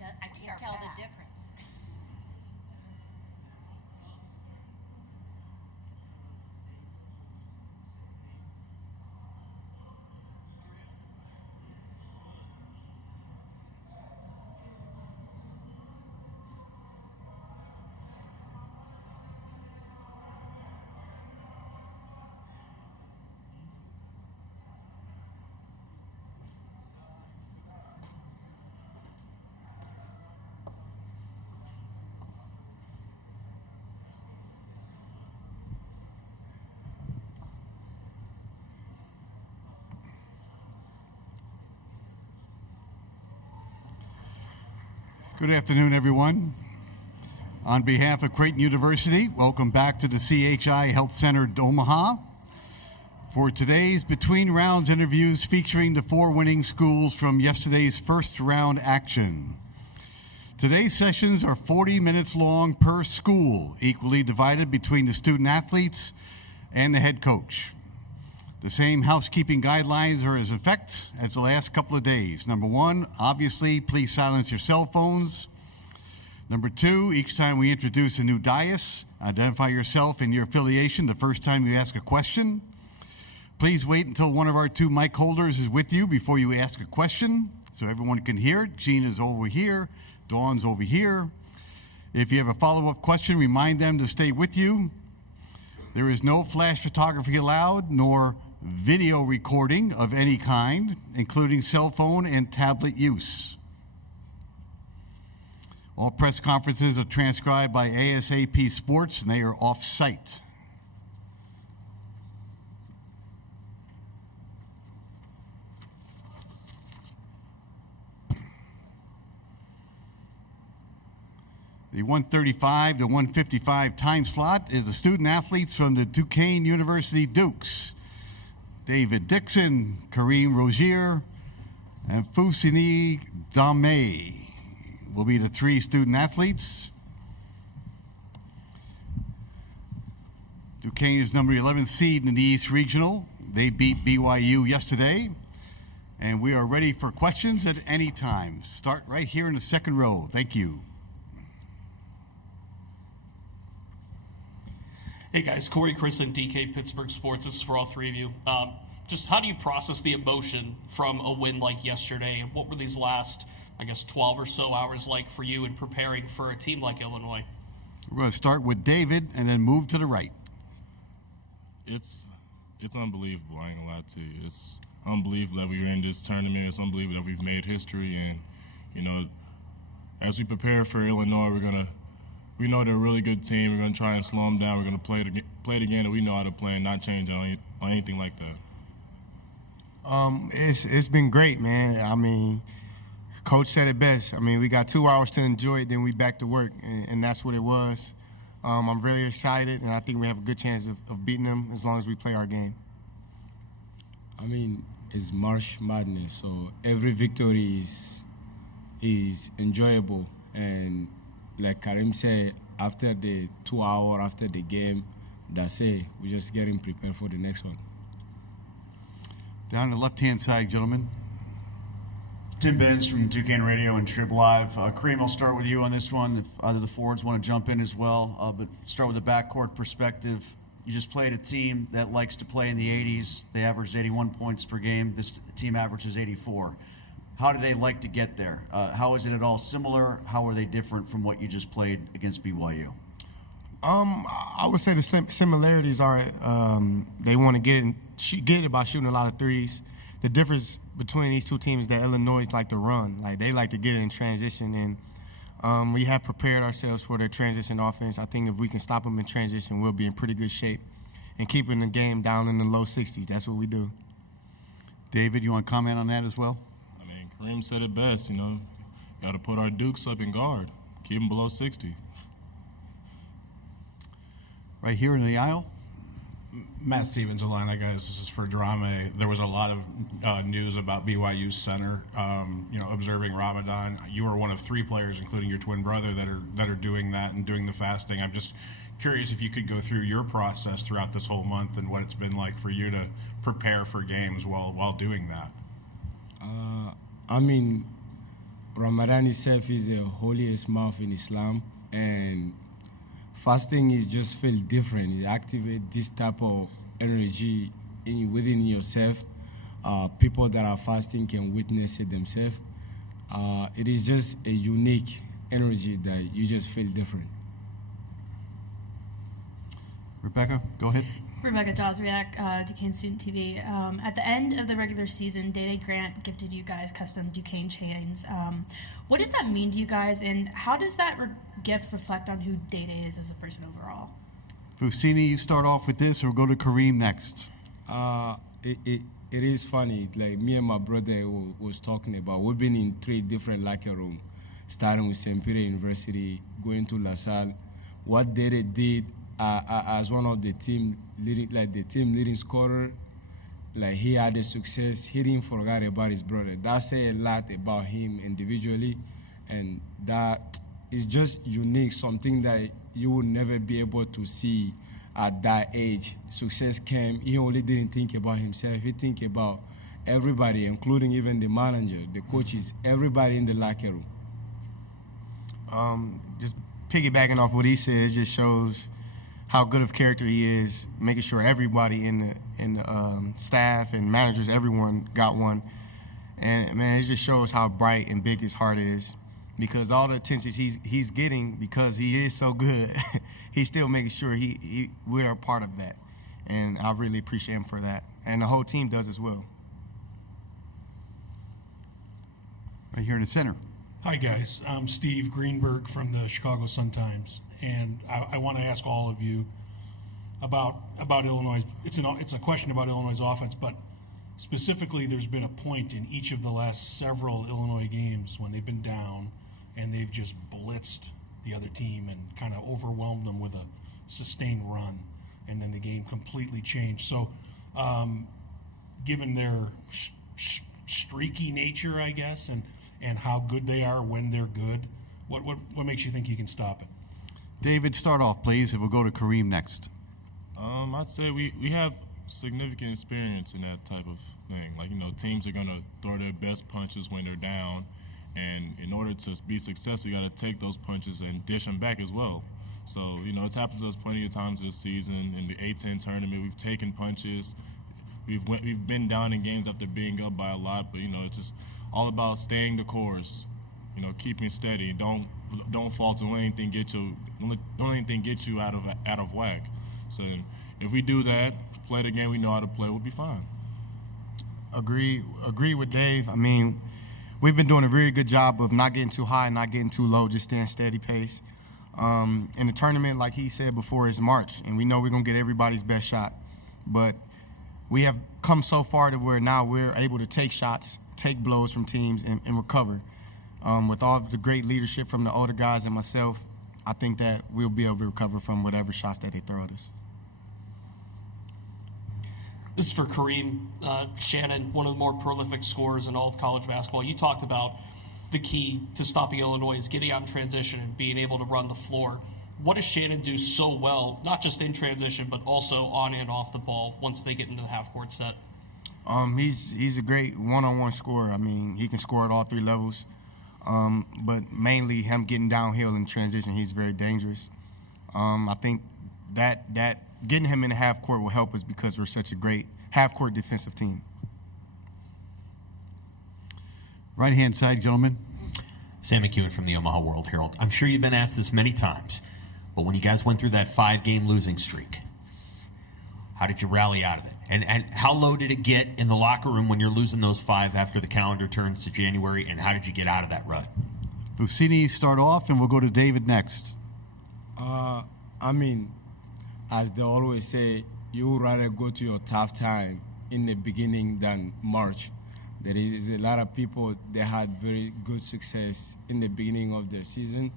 I can't tell the difference. Good afternoon, everyone. On behalf of Creighton University, welcome back to the CHI Health Center Omaha for today's Between Rounds interviews featuring the 4 winning schools from yesterday's first round action. Today's sessions are 40 minutes long per school, equally divided between the student athletes and the head coach. The same housekeeping guidelines are in effect as the last couple of days. Number 1, obviously, please silence your cell phones. Number 2, each time we introduce a new dais, identify yourself and your affiliation the first time you ask a question. Please wait until one of our 2 mic holders is with you before you ask a question so everyone can hear it. Gina's over here, Dawn's over here. If you have a follow-up question, remind them to stay with you. There is no flash photography allowed, nor video recording of any kind, including cell phone and tablet use. All press conferences are transcribed by ASAP Sports, and they are off-site. The 135 to 155 time slot is the student athletes from the Duquesne University Dukes. David Dixon, Kareem Rozier, and Fusini Dame will be the 3 student athletes. Duquesne is number 11th seed in the East Regional. They beat BYU yesterday. And we are ready for questions at any time. Start right here in the second row. Thank you. Hey guys, Corey Christen, DK Pittsburgh Sports. This is for all 3 of you. Just how do you process the emotion from a win like yesterday, and what were these last, 12 or so hours like for you in preparing for a team like Illinois? We're going to start with David and then move to the right. It's unbelievable. I ain't gonna lie to you. It's unbelievable that we are in this tournament. It's unbelievable that we've made history, and as we prepare for Illinois, we know they're a really good team. We're going to try and slow them down. We're going to play the game that we know how to play and not change on anything like that. It's been great, man. I mean, Coach said it best. I mean, we got 2 hours to enjoy it, then we back to work, and that's what it was. I'm really excited, and I think we have a good chance of beating them as long as we play our game. I mean, it's March Madness, so every victory is enjoyable, and like Karim said, after the 2 hour after the game, that's it. We're just getting prepared for the next one. Down the left-hand side, gentlemen. Tim Benz from Duquesne Radio and Trib Live. Kareem, I'll start with you on this one. If either the forwards want to jump in as well, but start with the backcourt perspective. You just played a team that likes to play in the 80s. They averaged 81 points per game. This team averages 84. How do they like to get there? How is it at all similar? How are they different from what you just played against BYU? I would say the similarities are they want to get it by shooting a lot of threes. The difference between these 2 teams is that Illinois like to run. Like, they like to get it in transition, and we have prepared ourselves for their transition offense. I think if we can stop them in transition, we'll be in pretty good shape. And keeping the game down in the low 60s, that's what we do. David, you want to comment on that as well? Kareem said it best, got to put our Dukes up in guard, keep them below 60. Right here in the aisle. Matt Stevens, Illini guys. This is for Drame. There was a lot of news about BYU's center, observing Ramadan. You are one of 3 players, including your twin brother, that are doing that and doing the fasting. I'm just curious if you could go through your process throughout this whole month and what it's been like for you to prepare for games while doing that. I mean, Ramadan itself is the holiest month in Islam, and fasting is just feel different. It activates this type of energy within yourself. People that are fasting can witness it themselves. It is just a unique energy that you just feel different. Rebecca, go ahead. Rebecca Josriak, Duquesne Student TV. At the end of the regular season, Day Grant gifted you guys custom Duquesne chains. What does that mean to you guys, and how does that gift reflect on who Day is as a person overall? Fusini, you start off with this, or go to Kareem next. It is funny. Like me and my brother was talking about. We've been in 3 different locker rooms, starting with St. Peter University, going to La Salle. What Day did as one of the team leading scorer, like he had a success. He didn't forget about his brother. That says a lot about him individually, and that is just unique. Something that you will never be able to see at that age. Success came. He only didn't think about himself. He think about everybody, including even the manager, the coaches, everybody in the locker room. Just piggybacking off what he said, it just shows how good of character he is, making sure everybody in the staff and managers, everyone got one. And man, it just shows how bright and big his heart is, because all the attention he's getting, because he is so good, he's still making sure we're a part of that. And I really appreciate him for that. And the whole team does as well. Right here in the center. Hi guys, I'm Steve Greenberg from the Chicago Sun-Times, and I want to ask all of you about Illinois. It's a question about Illinois' offense, but specifically, there's been a point in each of the last several Illinois games when they've been down and they've just blitzed the other team and kind of overwhelmed them with a sustained run, and then the game completely changed. So, given their streaky nature, I guess, and how good they are when they're good, what makes you think you can stop it? David, start off, please, and we'll go to Kareem next. I'd say we have significant experience in that type of thing. Like, teams are going to throw their best punches when they're down, and in order to be successful, you got to take those punches and dish them back as well. So, it's happened to us plenty of times this season. In the A-10 tournament, we've taken punches. We've been down in games after being up by a lot, but, it's just all about staying the course, keeping steady. Don't falter. Don't let anything get you out of whack. So if we do that, play the game we know how to play, we'll be fine. Agree with Dave. I mean, we've been doing a very good job of not getting too high, not getting too low, just staying steady pace. In the tournament, like he said before, is March, and we know we're going to get everybody's best shot. But we have come so far to where now we're able to take shots, take blows from teams, and recover. With all the great leadership from the older guys and myself, I think that we'll be able to recover from whatever shots that they throw at us. This is for Kareem. Shannon, one of the more prolific scorers in all of college basketball. You talked about the key to stopping Illinois is getting out in transition and being able to run the floor. What does Shannon do so well, not just in transition, but also on and off the ball once they get into the half-court set? He's a great one-on-one scorer. I mean, he can score at all 3 levels, but mainly him getting downhill in transition, he's very dangerous. I think that getting him in the half court will help us because we're such a great half-court defensive team. Right-hand side, gentlemen. Sam McEwen from the Omaha World Herald. I'm sure you've been asked this many times, but when you guys went through that 5-game losing streak, how did you rally out of it? And how low did it get in the locker room when you're losing those 5 after the calendar turns to January, and how did you get out of that rut? Fusini, start off, and we'll go to David next. I mean, as they always say, you would rather go to your tough time in the beginning than March. There is a lot of people that had very good success in the beginning of their season.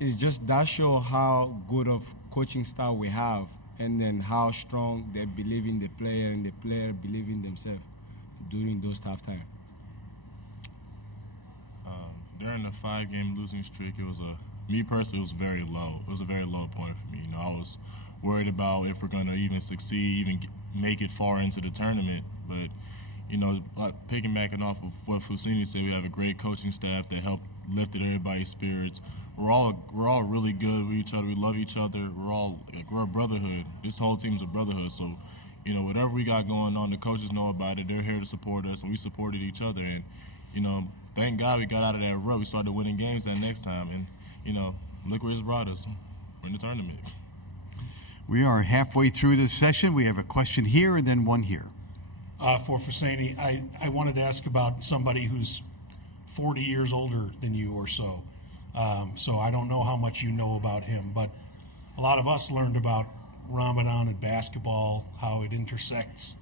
It's just that show how good of coaching style we have, and then how strong they believe in the player and the player believe in themselves during those tough times. During the 5-game losing streak, me personally, it was very low. It was a very low point for me. I was worried about if we're going to even succeed, even make it far into the tournament. But, piggybacking off of what Fusini said, we have a great coaching staff that helped lifted everybody's spirits. We're all really good with each other. We love each other. We're a brotherhood. This whole team's a brotherhood. So, whatever we got going on, the coaches know about it. They're here to support us, and we supported each other. And, thank God we got out of that rut. We started winning games that next time, and look where it's brought us. We're in the tournament. We are halfway through this session. We have a question here and then one here. For Fusini, I wanted to ask about somebody who's 40 years older than you or so. So I don't know how much you know about him, but a lot of us learned about Ramadan and basketball, how it intersects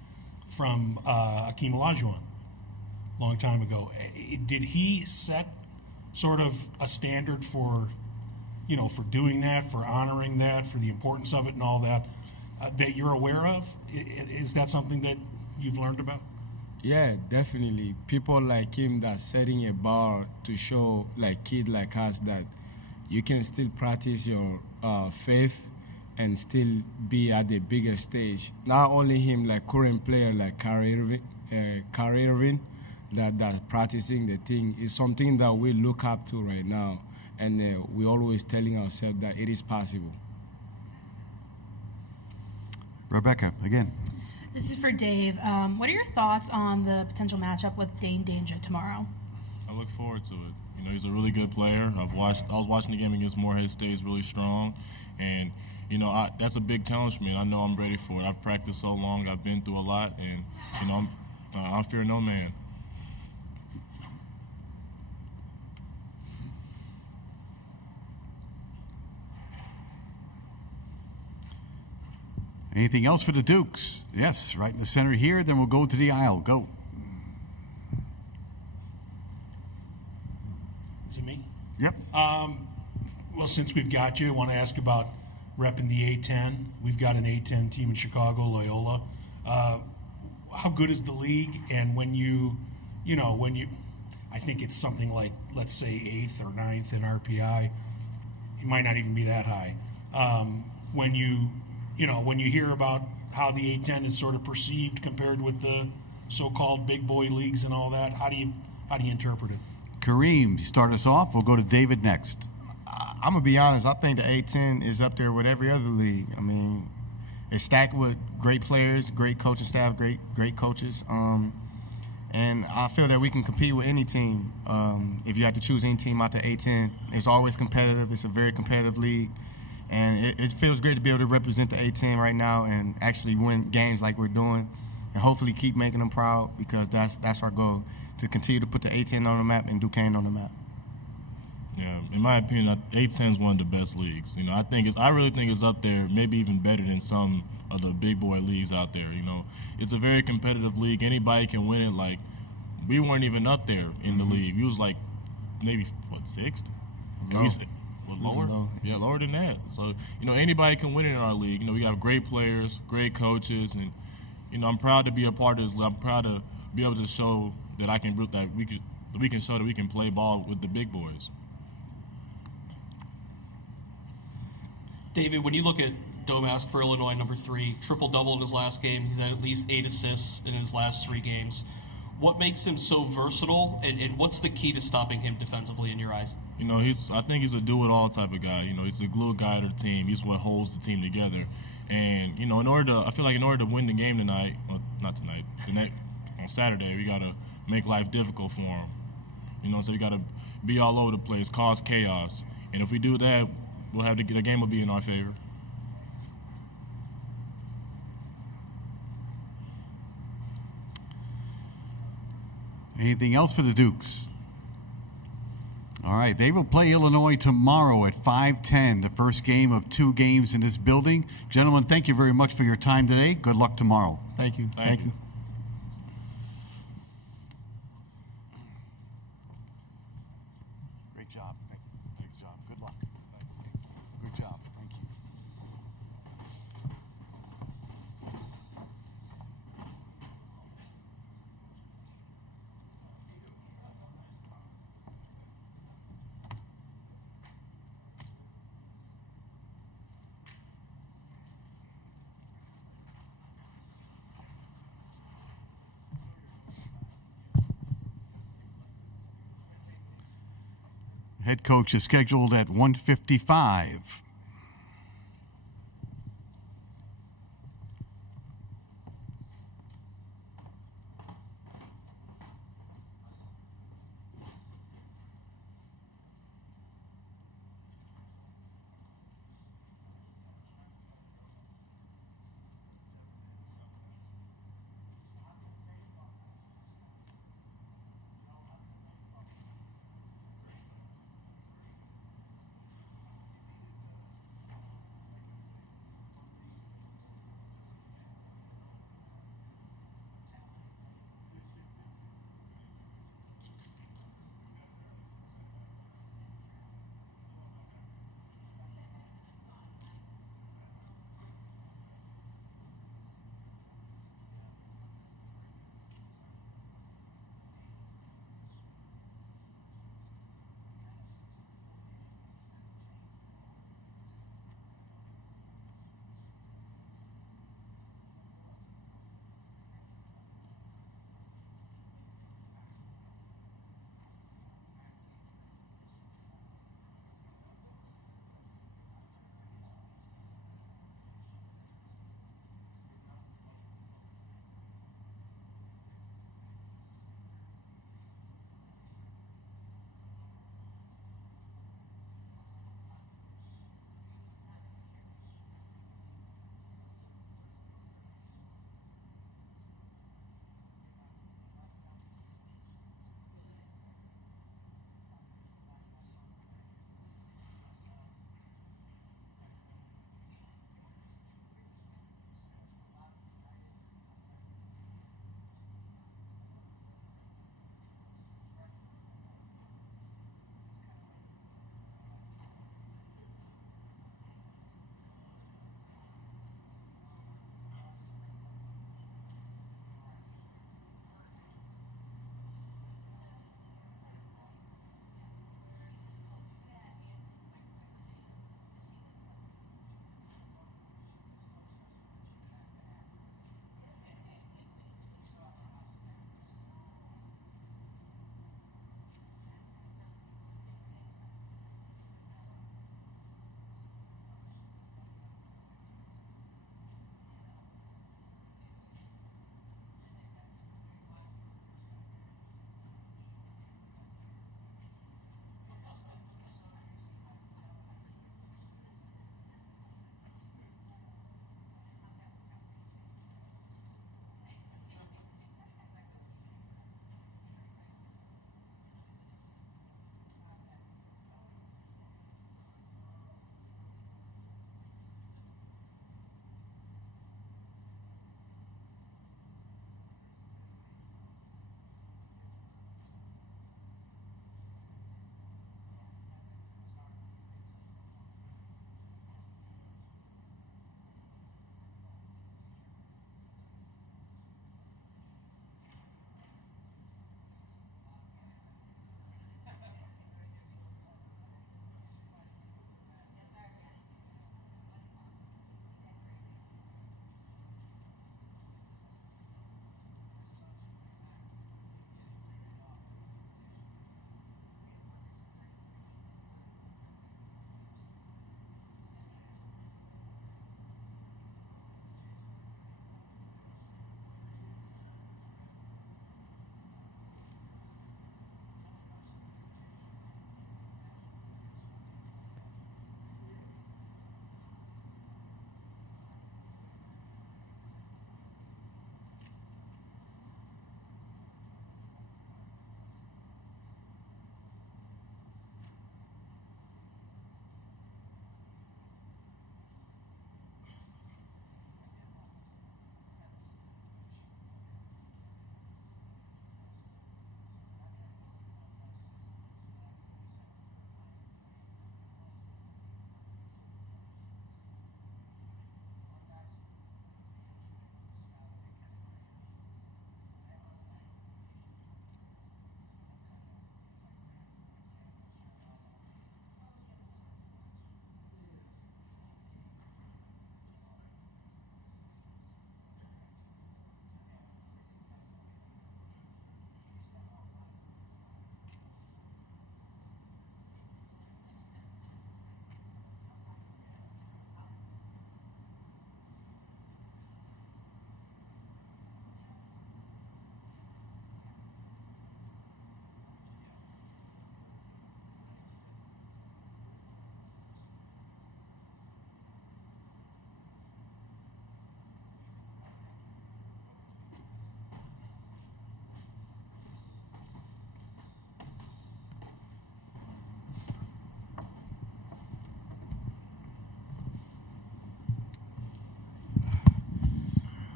from Akeem Olajuwon a long time ago. Did he set sort of a standard for doing that, for honoring that, for the importance of it and all that, that you're aware of? Is that something that you've learned about? Yeah, definitely. People like him that's setting a bar to show like kids like us that you can still practice your faith and still be at the bigger stage. Not only him, like current player like Kyrie Irving, that practicing the thing is something that we look up to right now, and we always telling ourselves that it is possible. Rebecca, again. This is for Dave. What are your thoughts on the potential matchup with Dane Danger tomorrow? I look forward to it. He's a really good player. I was watching the game against Morehead State. He's really strong, and that's a big challenge for me. And I know I'm ready for it. I've practiced so long. I've been through a lot, and I fear no man. Anything else for the Dukes? Yes, right in the center here. Then we'll go to the aisle. Go. Is it me? Yep. Well, since we've got you, I want to ask about repping the A10. We've got an A10 team in Chicago, Loyola. How good is the league? And when you, I think it's something like, let's say, 8th or 9th in RPI. It might not even be that high. When you hear about how the A10 is sort of perceived compared with the so-called big boy leagues and all that, how do you interpret it? Kareem, start us off. We'll go to David next. I'm going to be honest. I think the A10 is up there with every other league. I mean, it's stacked with great players, great coaching staff, great coaches. And I feel that we can compete with any team. If you have to choose any team out the A10, it's always competitive. It's a very competitive league. And it feels great to be able to represent the A10 right now and actually win games like we're doing, and hopefully keep making them proud, because that's our goal, to continue to put the A10 on the map and Duquesne on the map. Yeah, in my opinion, A10 is one of the best leagues. I really think it's up there, maybe even better than some of the big boy leagues out there. It's a very competitive league. Anybody can win it. Like, we weren't even up there in the league. We was like maybe sixth. Lower? Low. Yeah, lower than that. So, anybody can win it in our league. We have great players, great coaches, and I'm proud to be a part of this. I'm proud to be able to show that we can show that we can play ball with the big boys. David, when you look at Domask for Illinois, number 3, triple-double in his last game, he's had at least 8 assists in his last 3 games. What makes him so versatile, and what's the key to stopping him defensively in your eyes? I think he's a do-it-all type of guy. He's a glue guy to the team. He's what holds the team together. And I feel like in order to win the game tonight, well, not tonight, on Saturday, we gotta make life difficult for him. So we gotta be all over the place, cause chaos. And if we do that, the game will be in our favor. Anything else for the Dukes? All right, they will play Illinois tomorrow at 5:10, the first game of 2 games in this building. Gentlemen, thank you very much for your time today. Good luck tomorrow. Thank you. Thank you. Great job. Great job. Good luck. Good job. Thank you. head coach is scheduled at 1:55.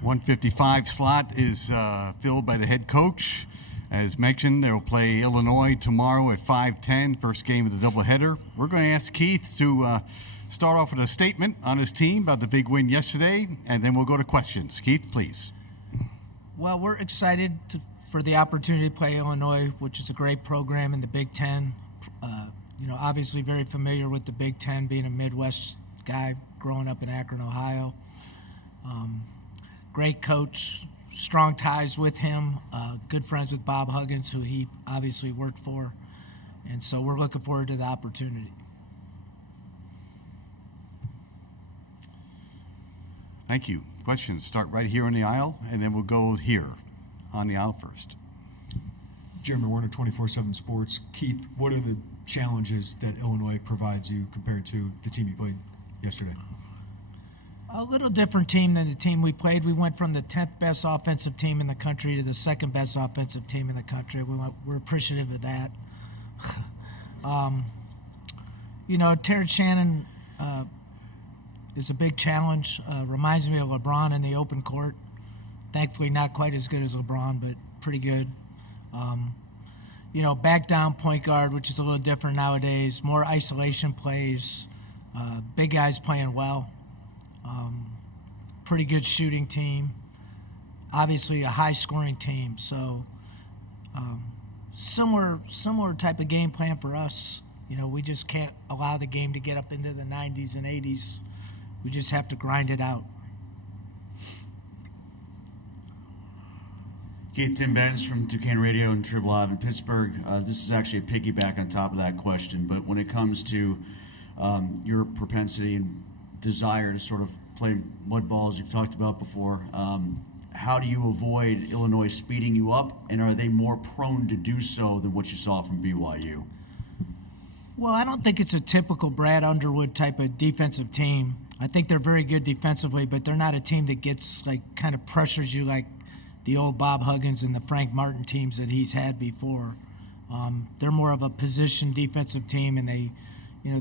155 slot is filled by the head coach. As mentioned, they'll play Illinois tomorrow at 5:10, first game of the doubleheader. We're going to ask Keith to start off with a statement on his team about the big win yesterday, and then we'll go to questions. Keith, please. Well, we're excited for the opportunity to play Illinois, which is a great program in the Big Ten. Obviously very familiar with the Big Ten, being a Midwest guy growing up in Akron, Ohio. Great coach, strong ties with him, good friends with Bob Huggins, who he obviously worked for. And so we're looking forward to the opportunity. Thank you. Questions start right here on the aisle, and then we'll go here on the aisle first. Jeremy Warner, 24/7 Sports. Keith, what are the challenges that Illinois provides you compared to the team you played yesterday? A little different team than the team we played. We went from the 10th best offensive team in the country to the second best offensive team in the country. We're appreciative of that. Terrence Shannon is a big challenge. Reminds me of LeBron in the open court. Thankfully, not quite as good as LeBron, but pretty good. Back down point guard, which is a little different nowadays. More isolation plays. Big guys playing well. Pretty good shooting team. Obviously, a high-scoring team. So, similar type of game plan for us. We just can't allow the game to get up into the 90s and 80s. We just have to grind it out. Keith, Tim Benz from Duquesne Radio and Trib Live in Pittsburgh. This is actually a piggyback on top of that question, but when it comes to your propensity and desire to sort of play mud balls you've talked about before, how do you avoid Illinois speeding you up, and are they more prone to do so than what you saw from BYU? Well, I don't think it's a typical Brad Underwood type of defensive team. I think they're very good defensively, but they're not a team that gets kind of pressures you like the old Bob Huggins and the Frank Martin teams that he's had before. They're more of a position defensive team, and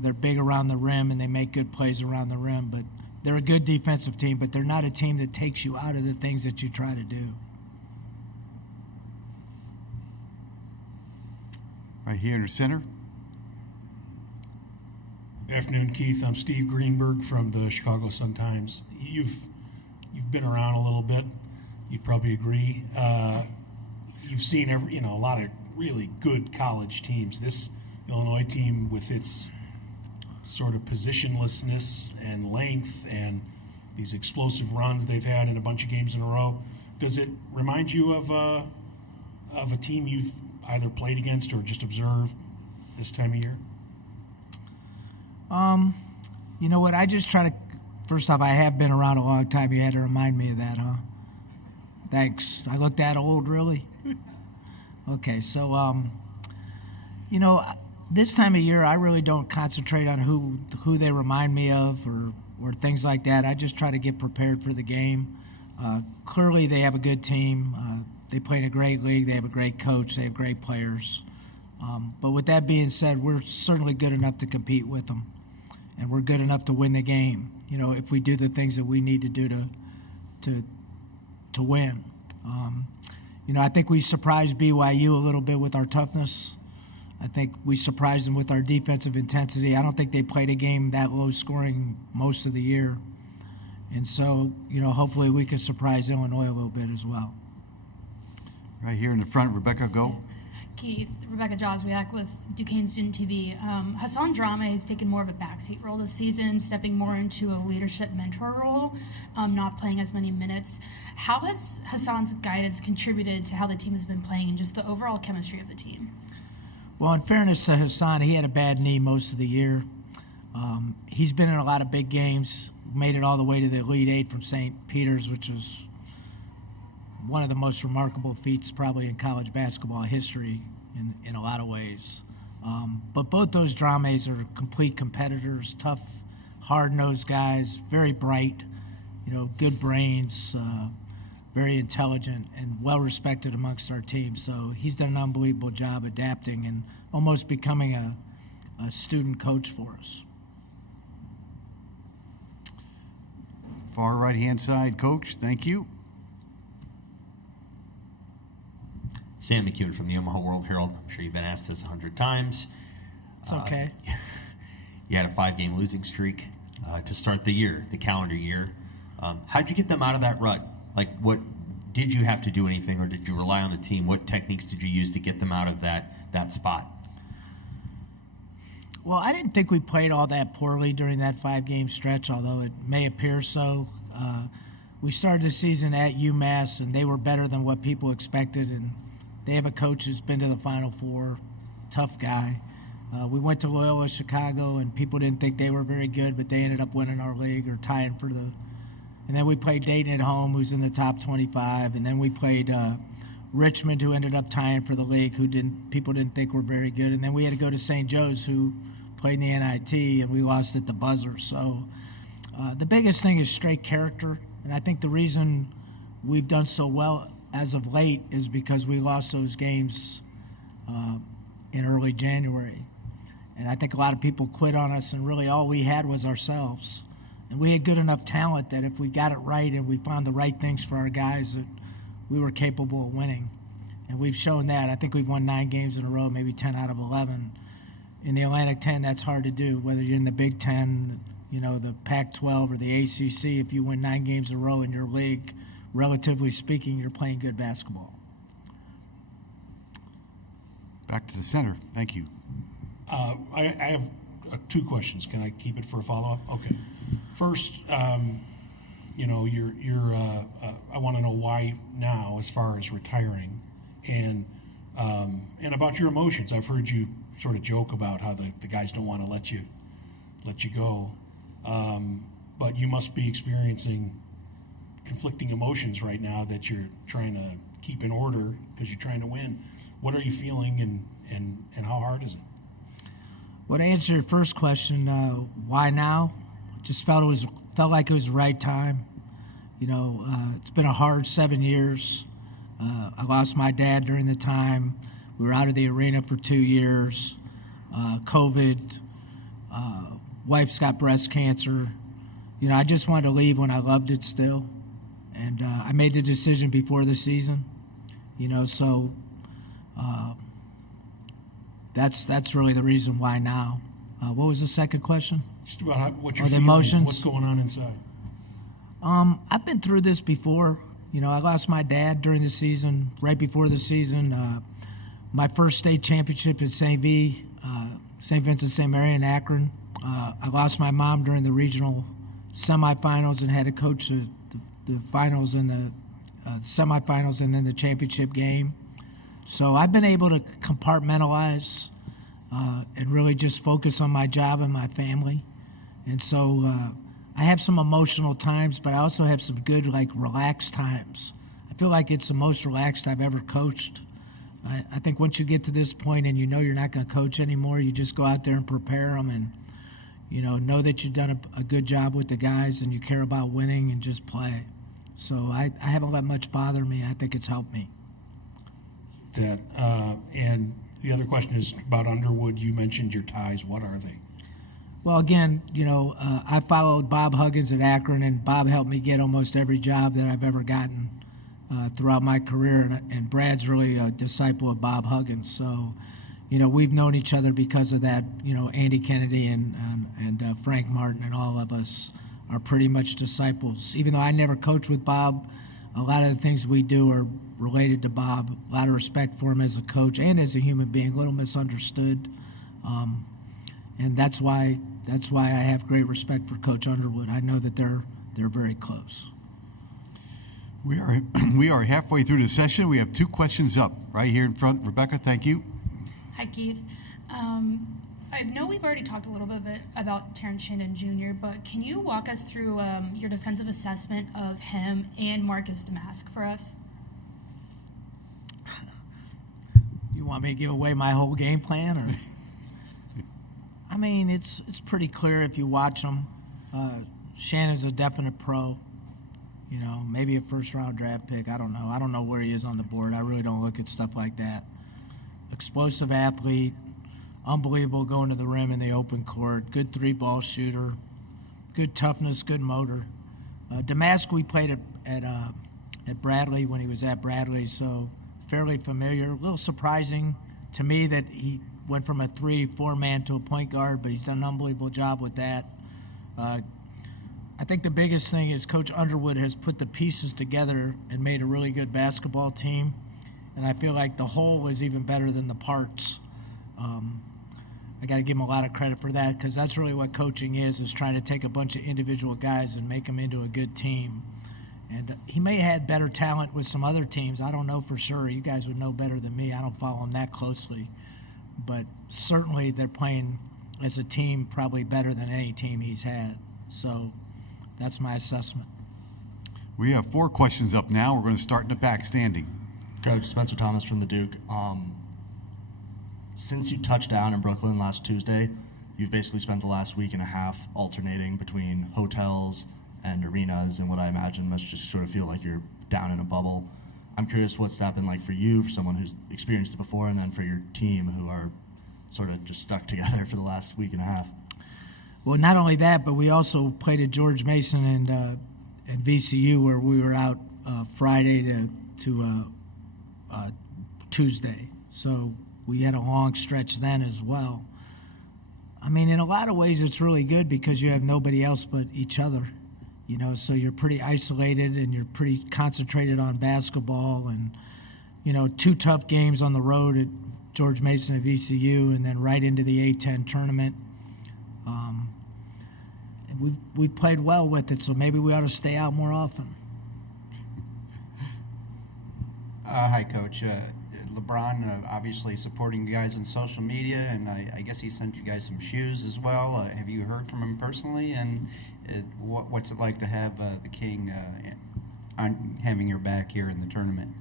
they're big around the rim and they make good plays around the rim. But they're a good defensive team, but they're not a team that takes you out of the things that you try to do. Right here in the center. Good afternoon, Keith. I'm Steve Greenberg from the Chicago Sun-Times. You've been around a little bit. You'd probably agree. You've seen a lot of really good college teams. This Illinois team, with its sort of positionlessness and length and these explosive runs they've had in a bunch of games in a row, does it remind you of a team you've either played against or just observed this time of year? You know what? I just try to. First off, I have been around a long time. You had to remind me of that, huh? Thanks. I look that old, really? Okay, so, this time of year, I really don't concentrate on who they remind me of or things like that. I just try to get prepared for the game. Clearly, they have a good team. They play in a great league. They have a great coach. They have great players. But with that being said, we're certainly good enough to compete with them, and we're good enough to win the game. If we do the things that we need to do to win. I think we surprised BYU a little bit with our toughness. I think we surprised them with our defensive intensity. I don't think they played a game that low scoring most of the year. And so, hopefully we can surprise Illinois a little bit as well. Right here in the front, Rebecca, go. Keith, Rebecca Joswiak with Duquesne Student TV. Hassan Drame has taken more of a backseat role this season, stepping more into a leadership mentor role, not playing as many minutes. How has Hassan's guidance contributed to how the team has been playing and just the overall chemistry of the team? Well, in fairness to Hassan, he had a bad knee most of the year. He's been in a lot of big games, made it all the way to the Elite Eight from St. Peter's, which was one of the most remarkable feats probably in college basketball history in a lot of ways. But both those Drames are complete competitors, tough, hard-nosed guys, very bright, good brains, very intelligent, and well-respected amongst our team. So he's done an unbelievable job adapting and almost becoming a student coach for us. Far right-hand side, Coach, thank you. Sam McEwen from the Omaha World Herald. I'm sure you've been asked this 100 times. It's okay. You had a 5-game losing streak to start the year, the calendar year. How'd you get them out of that rut? Like, what did you have to do anything, or did you rely on the team? What techniques did you use to get them out of that spot? Well, I didn't think we played all that poorly during that 5-game stretch, although it may appear so. We started the season at UMass, and they were better than what people expected, and they have a coach who's been to the Final Four, tough guy. We went to Loyola Chicago, and people didn't think they were very good, but they ended up winning our league or tying for the. And then we played Dayton at home, who's in the top 25, and then we played Richmond, who ended up tying for the league, who people didn't think were very good, and then we had to go to St. Joe's, who played in the NIT, and we lost at the buzzer. So the biggest thing is straight character, and I think the reason we've done so well as of late is because we lost those games in early January. And I think a lot of people quit on us, and really all we had was ourselves. And we had good enough talent that if we got it right and we found the right things for our guys, that we were capable of winning. And we've shown that. I think we've won 9 games in a row, maybe 10 out of 11. In the Atlantic 10, that's hard to do, whether you're in the Big Ten, the Pac-12 or the ACC. If you win 9 games in a row in your league, relatively speaking, you're playing good basketball. Back to the center. Thank you. I have 2 questions. Can I keep it for a follow-up? Okay. First, I want to know why now, as far as retiring, and about your emotions. I've heard you sort of joke about how the guys don't want to let you go, but you must be experiencing conflicting emotions right now that you're trying to keep in order because you're trying to win. What are you feeling, and how hard is it? Well, to answer your first question, why now? Just felt like it was the right time. It's been a hard 7 years. I lost my dad during the time. We were out of the arena for 2 years. COVID. Wife's got breast cancer. I just wanted to leave when I loved it still. And I made the decision before the season. So that's really the reason why now. What was the second question? Just about what you're the feeling, emotions? what's going on inside. I've been through this before. I lost my dad during the season, right before the season. My first state championship at St. Vincent St. Mary in Akron. I lost my mom during the regional semifinals and had to coach the finals and the semifinals and then the championship game. So I've been able to compartmentalize and really just focus on my job and my family. And so I have some emotional times, but I also have some good, relaxed times. I feel like it's the most relaxed I've ever coached. I think once you get to this point and you're not going to coach anymore, you just go out there and prepare them and, know that you've done a good job with the guys and you care about winning and just play. So I haven't let much bother me. I think it's helped me. And the other question is about Underwood. You mentioned your ties. What are they? Well, again, I followed Bob Huggins at Akron, and Bob helped me get almost every job that I've ever gotten throughout my career. And Brad's really a disciple of Bob Huggins. So, we've known each other because of that. Andy Kennedy and Frank Martin and all of us are pretty much disciples. Even though I never coached with Bob, a lot of the things we do are related to Bob. A lot of respect for him as a coach and as a human being. A little misunderstood, and that's why I have great respect for Coach Underwood. I know that they're very close. We are halfway through the session. We have 2 questions up right here in front. Rebecca, thank you. Hi, Keith. I know we've already talked a little bit about Terrence Shannon Jr., but can you walk us through your defensive assessment of him and Marcus Damask for us? You want me to give away my whole game plan, or? I mean, it's pretty clear if you watch him. Shannon's a definite pro. Maybe a first-round draft pick. I don't know. I don't know where he is on the board. I really don't look at stuff like that. Explosive athlete, unbelievable going to the rim in the open court, good 3-ball shooter, good toughness, good motor. Damask we played at Bradley when he was at Bradley, so fairly familiar. A little surprising to me that he went from a 3-4 man to a point guard, but he's done an unbelievable job with that. I think the biggest thing is Coach Underwood has put the pieces together and made a really good basketball team, and I feel like the whole is even better than the parts. I got to give him a lot of credit for that, because that's really what coaching is trying to take a bunch of individual guys and make them into a good team. And he may have had better talent with some other teams. I don't know for sure. You guys would know better than me. I don't follow him that closely. But certainly they're playing as a team probably better than any team he's had. So that's my assessment. We have 4 questions up now. We're going to start in the back standing. Coach Spencer Thomas from the Duke. Since you touched down in Brooklyn last Tuesday, you've basically spent the last week and a half alternating between hotels and arenas, and what I imagine must just sort of feel like you're down in a bubble. I'm curious what's that been like for you, for someone who's experienced it before, and then for your team who are sort of just stuck together for the last week and a half. Well, not only that, but we also played at George Mason and VCU, where we were out Friday to Tuesday. So we had a long stretch then as well. I mean, in a lot of ways, it's really good because you have nobody else but each other. You know, so you're pretty isolated and you're pretty concentrated on basketball, and, you know, 2 tough games on the road at George Mason and VCU, and then right into the A-10 tournament. We played well with it, so maybe we ought to stay out more often. Hi, Coach. LeBron obviously supporting you guys on social media, and I guess he sent you guys some shoes as well. Have you heard from him personally, and what's it like to have the King having your back here in the tournament?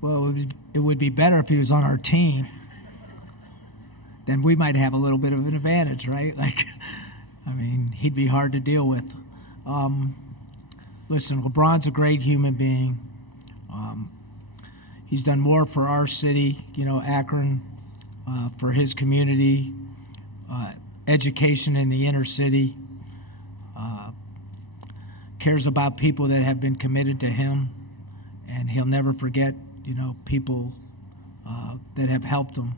Well, it would be better if he was on our team. Then we might have a little bit of an advantage, right? Like, I mean, he'd be hard to deal with. Listen, LeBron's a great human being. He's done more for our city, you know, Akron, for his community, education in the inner city, cares about people that have been committed to him, and he'll never forget, you know, people that have helped him.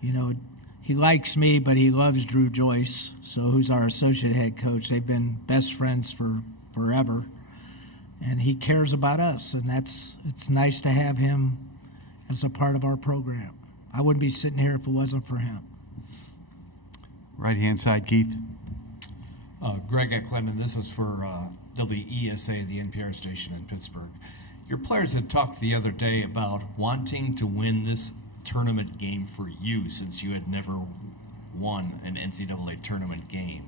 You know, he likes me, but he loves Drew Joyce, so who's our associate head coach. They've been best friends for forever. And he cares about us, and it's nice to have him as a part of our program. I wouldn't be sitting here if it wasn't for him. Right-hand side, Keith. Greg at Clinton, this is for WESA, the NPR station in Pittsburgh. Your players had talked the other day about wanting to win this tournament game for you, since you had never won an NCAA tournament game.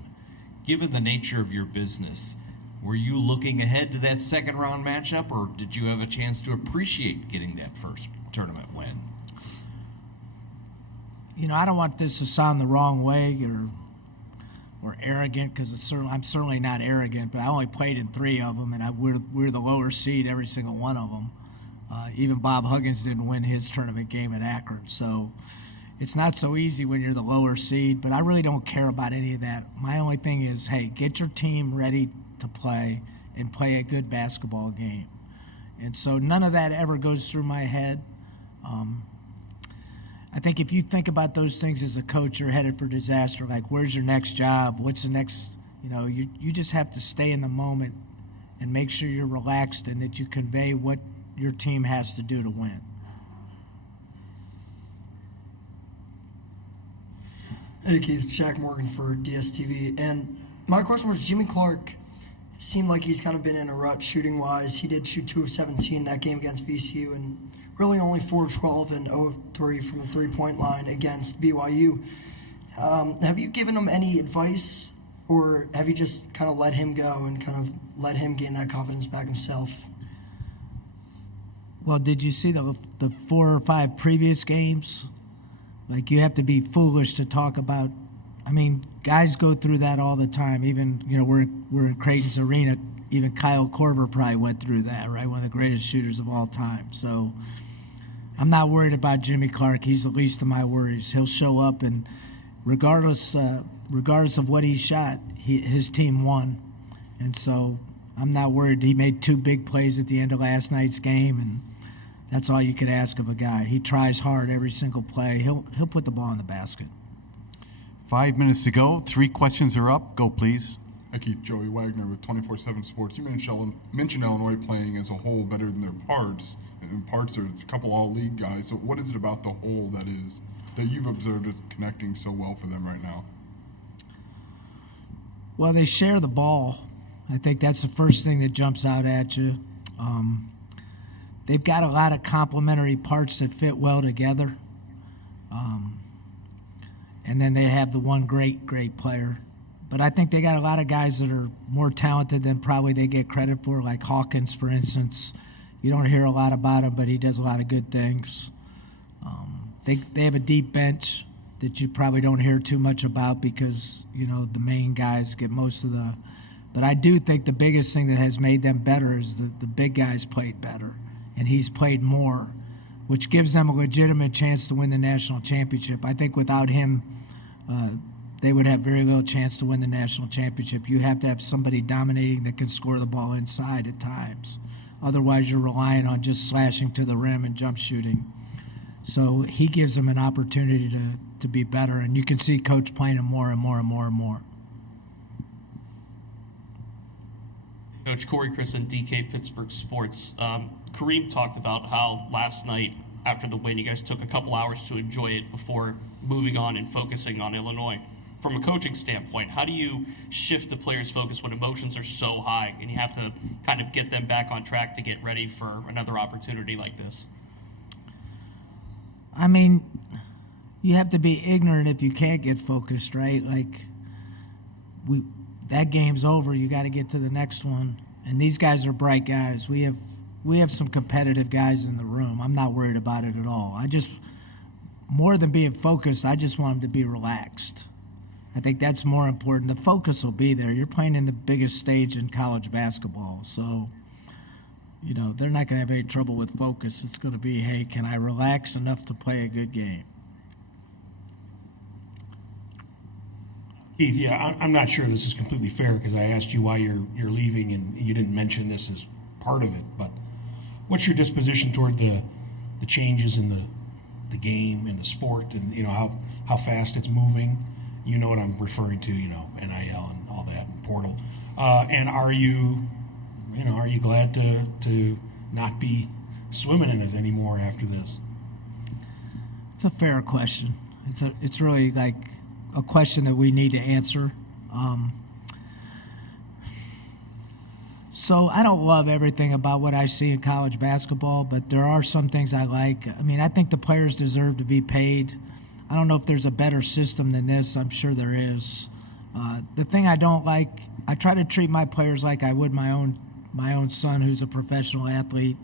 Given the nature of your business, were you looking ahead to that second round matchup, or did you have a chance to appreciate getting that first tournament win? You know, I don't want this to sound the wrong way or arrogant, because I'm certainly not arrogant, but I only played in 3 of them, and we're the lower seed every single one of them. Even Bob Huggins didn't win his tournament game at Akron, so it's not so easy when you're the lower seed, but I really don't care about any of that. My only thing is, hey, get your team ready to play and play a good basketball game. And so none of that ever goes through my head. I think if you think about those things as a coach, you're headed for disaster. Like, where's your next job? What's the next, you know, you just have to stay in the moment and make sure you're relaxed and that you convey what your team has to do to win. Hey Keith, Jack Morgan for DSTV. And my question was, Jimmy Clark seemed like he's kind of been in a rut shooting wise. He did shoot 2 of 17 that game against VCU, and really only 4 of 12 and 0 of 3 from the 3-point line against BYU. Have you given him any advice, or have you just kind of let him go and kind of let him gain that confidence back himself? Well, did you see the 4 or 5 previous games? Like, you have to be foolish to talk about. I mean, guys go through that all the time. Even, you know, we're in Creighton's arena. Even Kyle Korver probably went through that, right? One of the greatest shooters of all time. So I'm not worried about Jimmy Clark. He's the least of my worries. He'll show up, and regardless of what he shot, his team won. And so I'm not worried. He made 2 big plays at the end of last night's game, and That's all you could ask of a guy. He tries hard every single play. He'll put the ball in the basket. 5 minutes to go. 3 questions are up. Go, please. Hi, Keith. Joey Wagner with 24/7 Sports. You mentioned Illinois playing as a whole better than their parts. And parts are a couple all-league guys. So what is it about the whole that you've observed is connecting so well for them right now? Well, they share the ball. I think that's the first thing that jumps out at you. They've got a lot of complementary parts that fit well together. And then they have the one great player. But I think they got a lot of guys that are more talented than probably they get credit for, like Hawkins, for instance. You don't hear a lot about him, but he does a lot of good things. They have a deep bench that you probably don't hear too much about because, the main guys get most of the... But I do think the biggest thing that has made them better is the big guys played better, and he's played more, which gives them a legitimate chance to win the national championship. I think without him, they would have very little chance to win the national championship. You have to have somebody dominating that can score the ball inside at times. Otherwise, you're relying on just slashing to the rim and jump shooting. So he gives them an opportunity to be better, and you can see Coach playing him more and more and more and more. Coach Corey Christen, DK Pittsburgh Sports. Kareem talked about how last night, after the win, you guys took a couple hours to enjoy it before moving on and focusing on Illinois. From a coaching standpoint, how do you shift the players' focus when emotions are so high and you have to kind of get them back on track to get ready for another opportunity like this? I mean, you have to be ignorant if you can't get focused, right? Like, that game's over. You got to get to the next one. And these guys are bright guys. We have some competitive guys in the room. I'm not worried about it at all. More than being focused, I just want them to be relaxed. I think that's more important. The focus will be there. You're playing in the biggest stage in college basketball. So, they're not going to have any trouble with focus. It's going to be, hey, can I relax enough to play a good game? Keith, yeah, I'm not sure this is completely fair because I asked you why you're leaving and you didn't mention this as part of it. But what's your disposition toward the changes in the game and the sport and how fast it's moving? You know what I'm referring to, NIL and all that and portal. And are you glad to not be swimming in it anymore after this? It's a fair question. It's really like a question that we need to answer. So I don't love everything about what I see in college basketball, but there are some things I like. I mean, I think the players deserve to be paid. I don't know if there's a better system than this. I'm sure there is. The thing I don't like, I try to treat my players like I would my own son who's a professional athlete.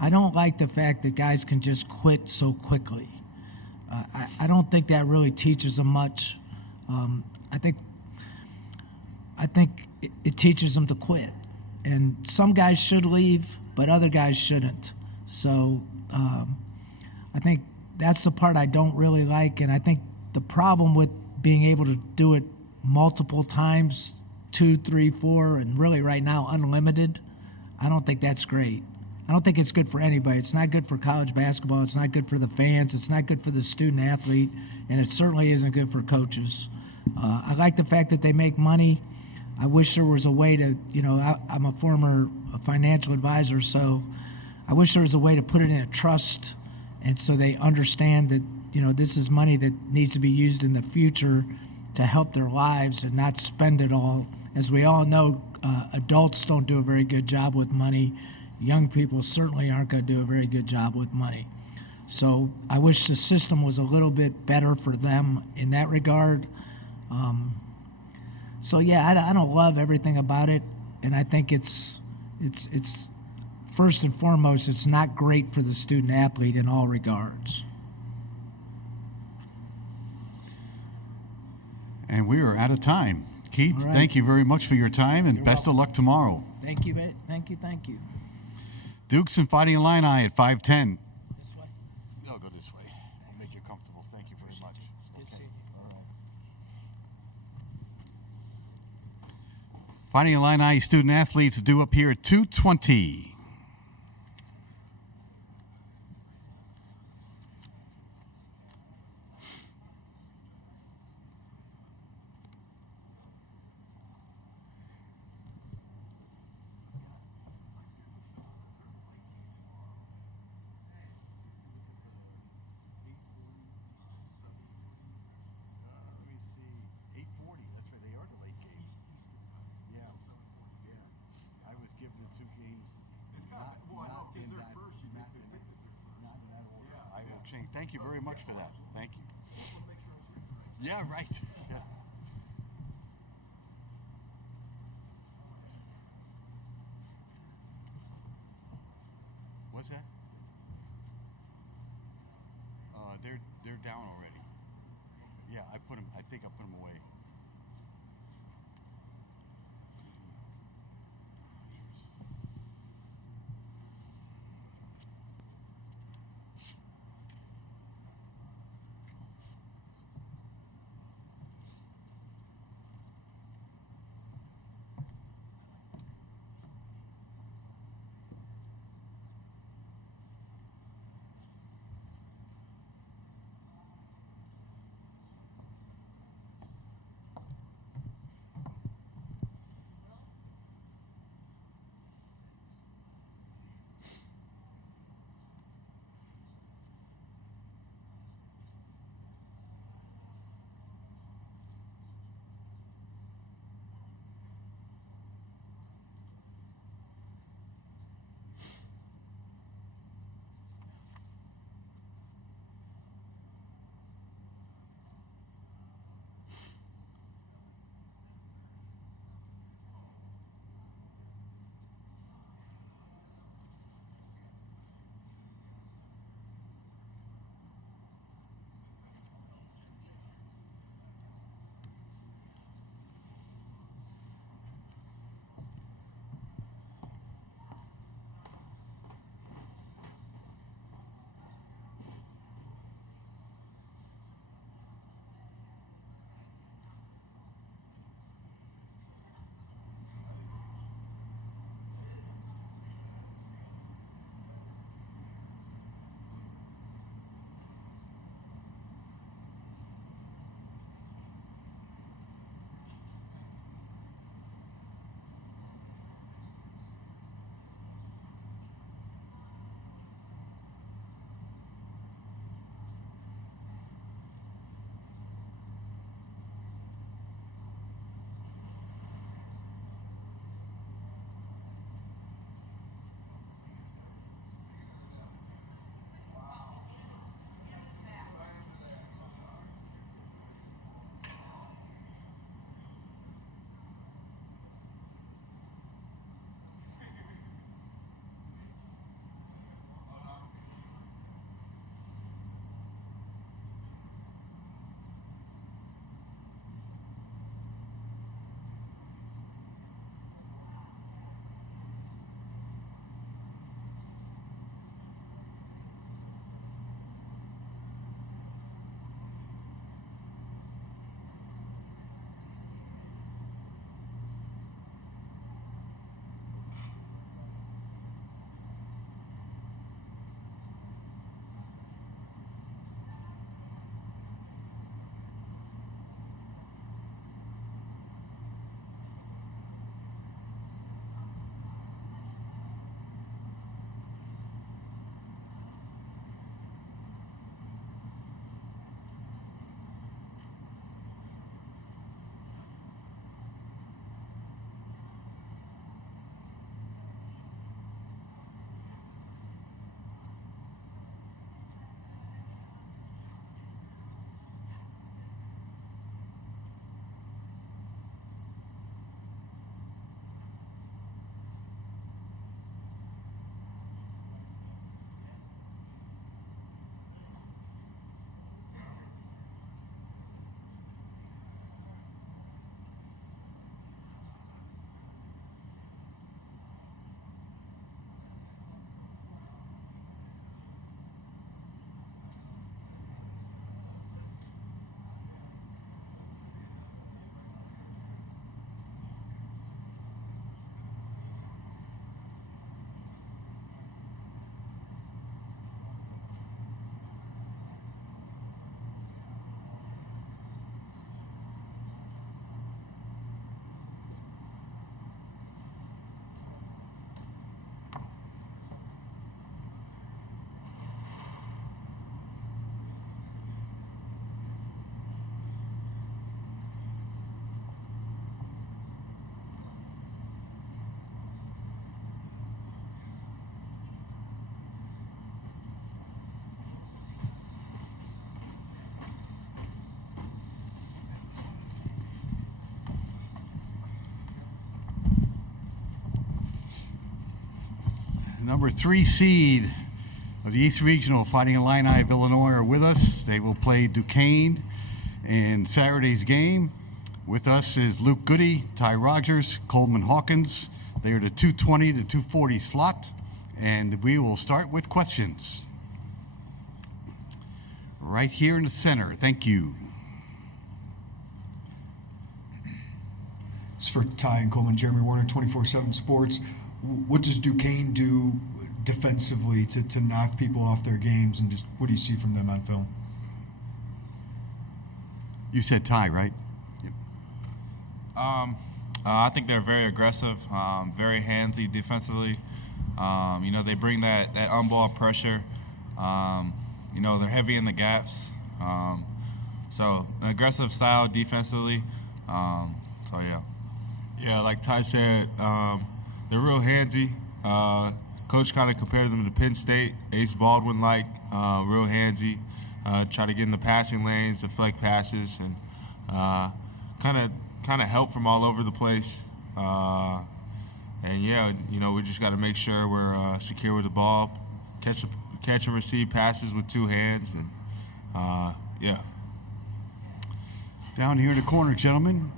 I don't like the fact that guys can just quit so quickly. I don't think that really teaches them much. I think it teaches them to quit. And some guys should leave, but other guys shouldn't. So I think that's the part I don't really like. And I think the problem with being able to do it multiple times, 2, 3, 4, and really right now unlimited, I don't think that's great. I don't think it's good for anybody. It's not good for college basketball. It's not good for the fans. It's not good for the student athlete. And it certainly isn't good for coaches. I like the fact that they make money. I wish there was a way to, I'm a former financial advisor, so I wish there was a way to put it in a trust and so they understand that, this is money that needs to be used in the future to help their lives and not spend it all. As we all know, adults don't do a very good job with money. Young people certainly aren't going to do a very good job with money. So I wish the system was a little bit better for them in that regard. So yeah, I don't love everything about it, and I think it's first and foremost, it's not great for the student athlete in all regards. And we are out of time. Keith, right. Thank you very much for your time, and best of luck tomorrow. Thank you, mate. Thank you. Dukes and Fighting Illini at 5:10. This way? No, go this way. I'll make you comfortable. Thank you very much. Good seeing you. All right. Fighting Illini student athletes due up here at 2:20. functioning. Thank you very much for that. Thank you. Yeah, right. Yeah. What's that? They're down already. Yeah, I think I put them away. number 3 seed of the East Regional Fighting Illini of Illinois are with us. They will play Duquesne in Saturday's game. With us is Luke Goody, Ty Rogers, Coleman Hawkins. They are the 220 to 240 slot, and we will start with questions. Right here in the center. Thank you. It's for Ty and Coleman. Jeremy Warner, 24/7 Sports. What does Duquesne do defensively to knock people off their games, and just what do you see from them on film? You said Ty, right? Yep. I think they're very aggressive, very handsy defensively. They bring that on-ball pressure. They're heavy in the gaps. So an aggressive style defensively. Yeah. Yeah, like Ty said, they're real handsy. Coach kind of compared them to Penn State, Ace Baldwin-like, real handsy. Try to get in the passing lanes, deflect passes, and kind of help from all over the place. We just got to make sure we're secure with the ball, catch and receive passes with 2 hands, and yeah. Down here in the corner, gentlemen.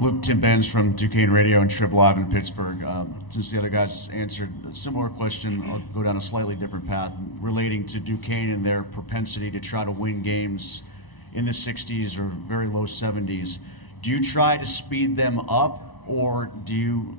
Luke, Tim Benz from Duquesne Radio and Trib Live in Pittsburgh. Since the other guys answered a similar question, I'll go down a slightly different path relating to Duquesne and their propensity to try to win games in the 60s or very low 70s. Do you try to speed them up, or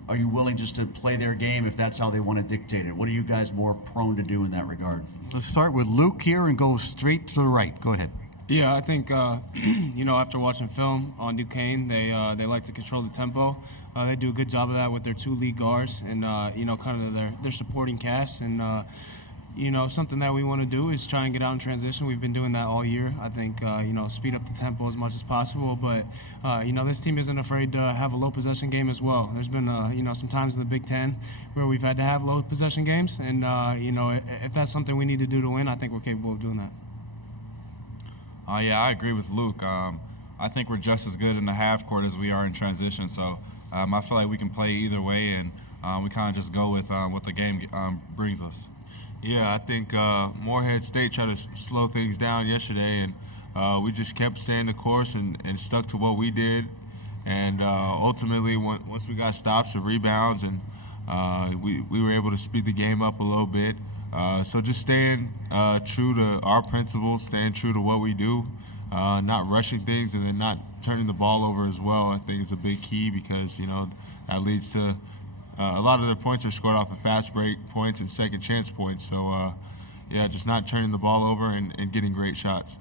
are you willing just to play their game if that's how they want to dictate it? What are you guys more prone to do in that regard? Let's start with Luke here and go straight to the right. Go ahead. Yeah, I think after watching film on Duquesne, they like to control the tempo. They do a good job of that with their 2 lead guards and kind of their supporting cast. And something that we want to do is try and get out in transition. We've been doing that all year. I think speed up the tempo as much as possible. But this team isn't afraid to have a low possession game as well. There's been some times in the Big Ten where we've had to have low possession games, and if that's something we need to do to win, I think we're capable of doing that. I agree with Luke. I think we're just as good in the half court as we are in transition. So I feel like we can play either way, and we kind of just go with what the game brings us. Yeah, I think Morehead State tried to slow things down yesterday, and we just kept staying the course and stuck to what we did. And ultimately, once we got stops or rebounds, and we were able to speed the game up a little bit. So just staying true to our principles, staying true to what we do, not rushing things, and then not turning the ball over as well, I think is a big key, because that leads to a lot of their points are scored off of fast break points and second chance points. So just not turning the ball over and getting great shots.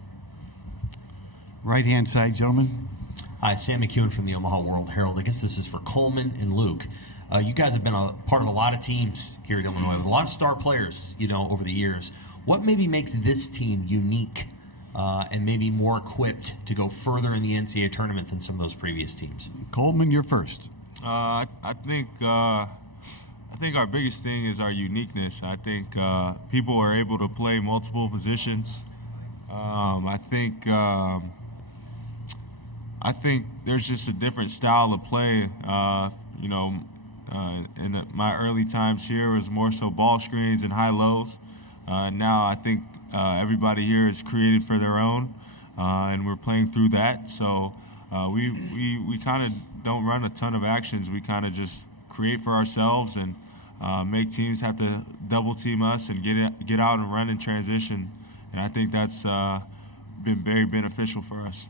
Right-hand side, gentlemen. Hi, Sam McEwen from the Omaha World Herald. I guess this is for Coleman and Luke. You guys have been a part of a lot of teams here at Illinois with a lot of star players, over the years. What maybe makes this team unique and maybe more equipped to go further in the NCAA tournament than some of those previous teams? Coleman, you're first. I think our biggest thing is our uniqueness. I think people are able to play multiple positions. I think there's just a different style of play. In my early times here was more so ball screens and high lows. Now I think everybody here is created for their own, and we're playing through that. So we kind of don't run a ton of actions. We kind of just create for ourselves and make teams have to double team us and get out and run in transition. And I think that's been very beneficial for us.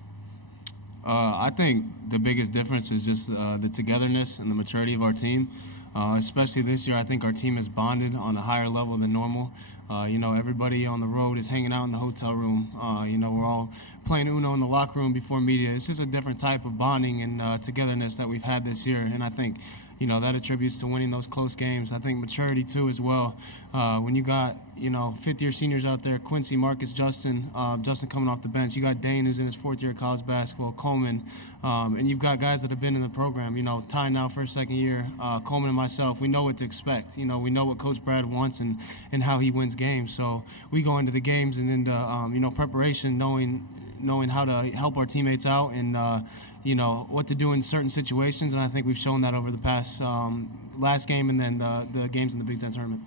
I think the biggest difference is just the togetherness and the maturity of our team. Especially this year, I think our team is bonded on a higher level than normal. Everybody on the road is hanging out in the hotel room. We're all playing Uno in the locker room before media. It's just a different type of bonding and togetherness that we've had this year. And I think, that attributes to winning those close games. I think maturity, too, as well. When you got, fifth-year seniors out there, Quincy, Marcus, Justin coming off the bench. You got Dane, who's in his 4th year of college basketball, Coleman. And you've got guys that have been in the program. Ty now for his 2nd year, Coleman and myself. We know what to expect. We know what Coach Brad wants and how he wins games. So we go into the games and into, preparation knowing knowing how to help our teammates out and what to do in certain situations. And I think we've shown that over the past last game and then the games in the Big Ten tournament.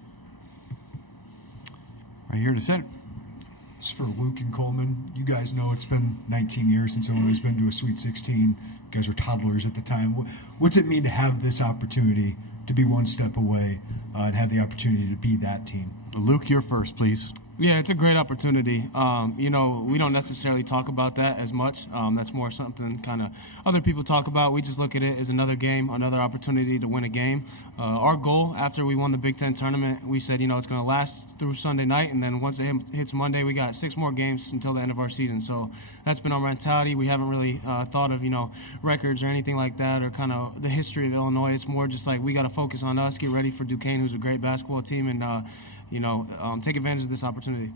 Right here to center. It's for Luke and Coleman. You guys know it's been 19 years since Illinois has been to a Sweet 16. You guys were toddlers at the time. What's it mean to have this opportunity to be one step away and have the opportunity to be that team? Luke, you're first, please. Yeah, it's a great opportunity. We don't necessarily talk about that as much. That's more something kind of other people talk about. We just look at it as another game, another opportunity to win a game. Our goal after we won the Big Ten tournament, we said, it's going to last through Sunday night, and then once it hits Monday, we got 6 more games until the end of our season. So that's been our mentality. We haven't really thought of, records or anything like that or kind of the history of Illinois. It's more just like we got to focus on us, get ready for Duquesne, who's a great basketball team, and take advantage of this opportunity.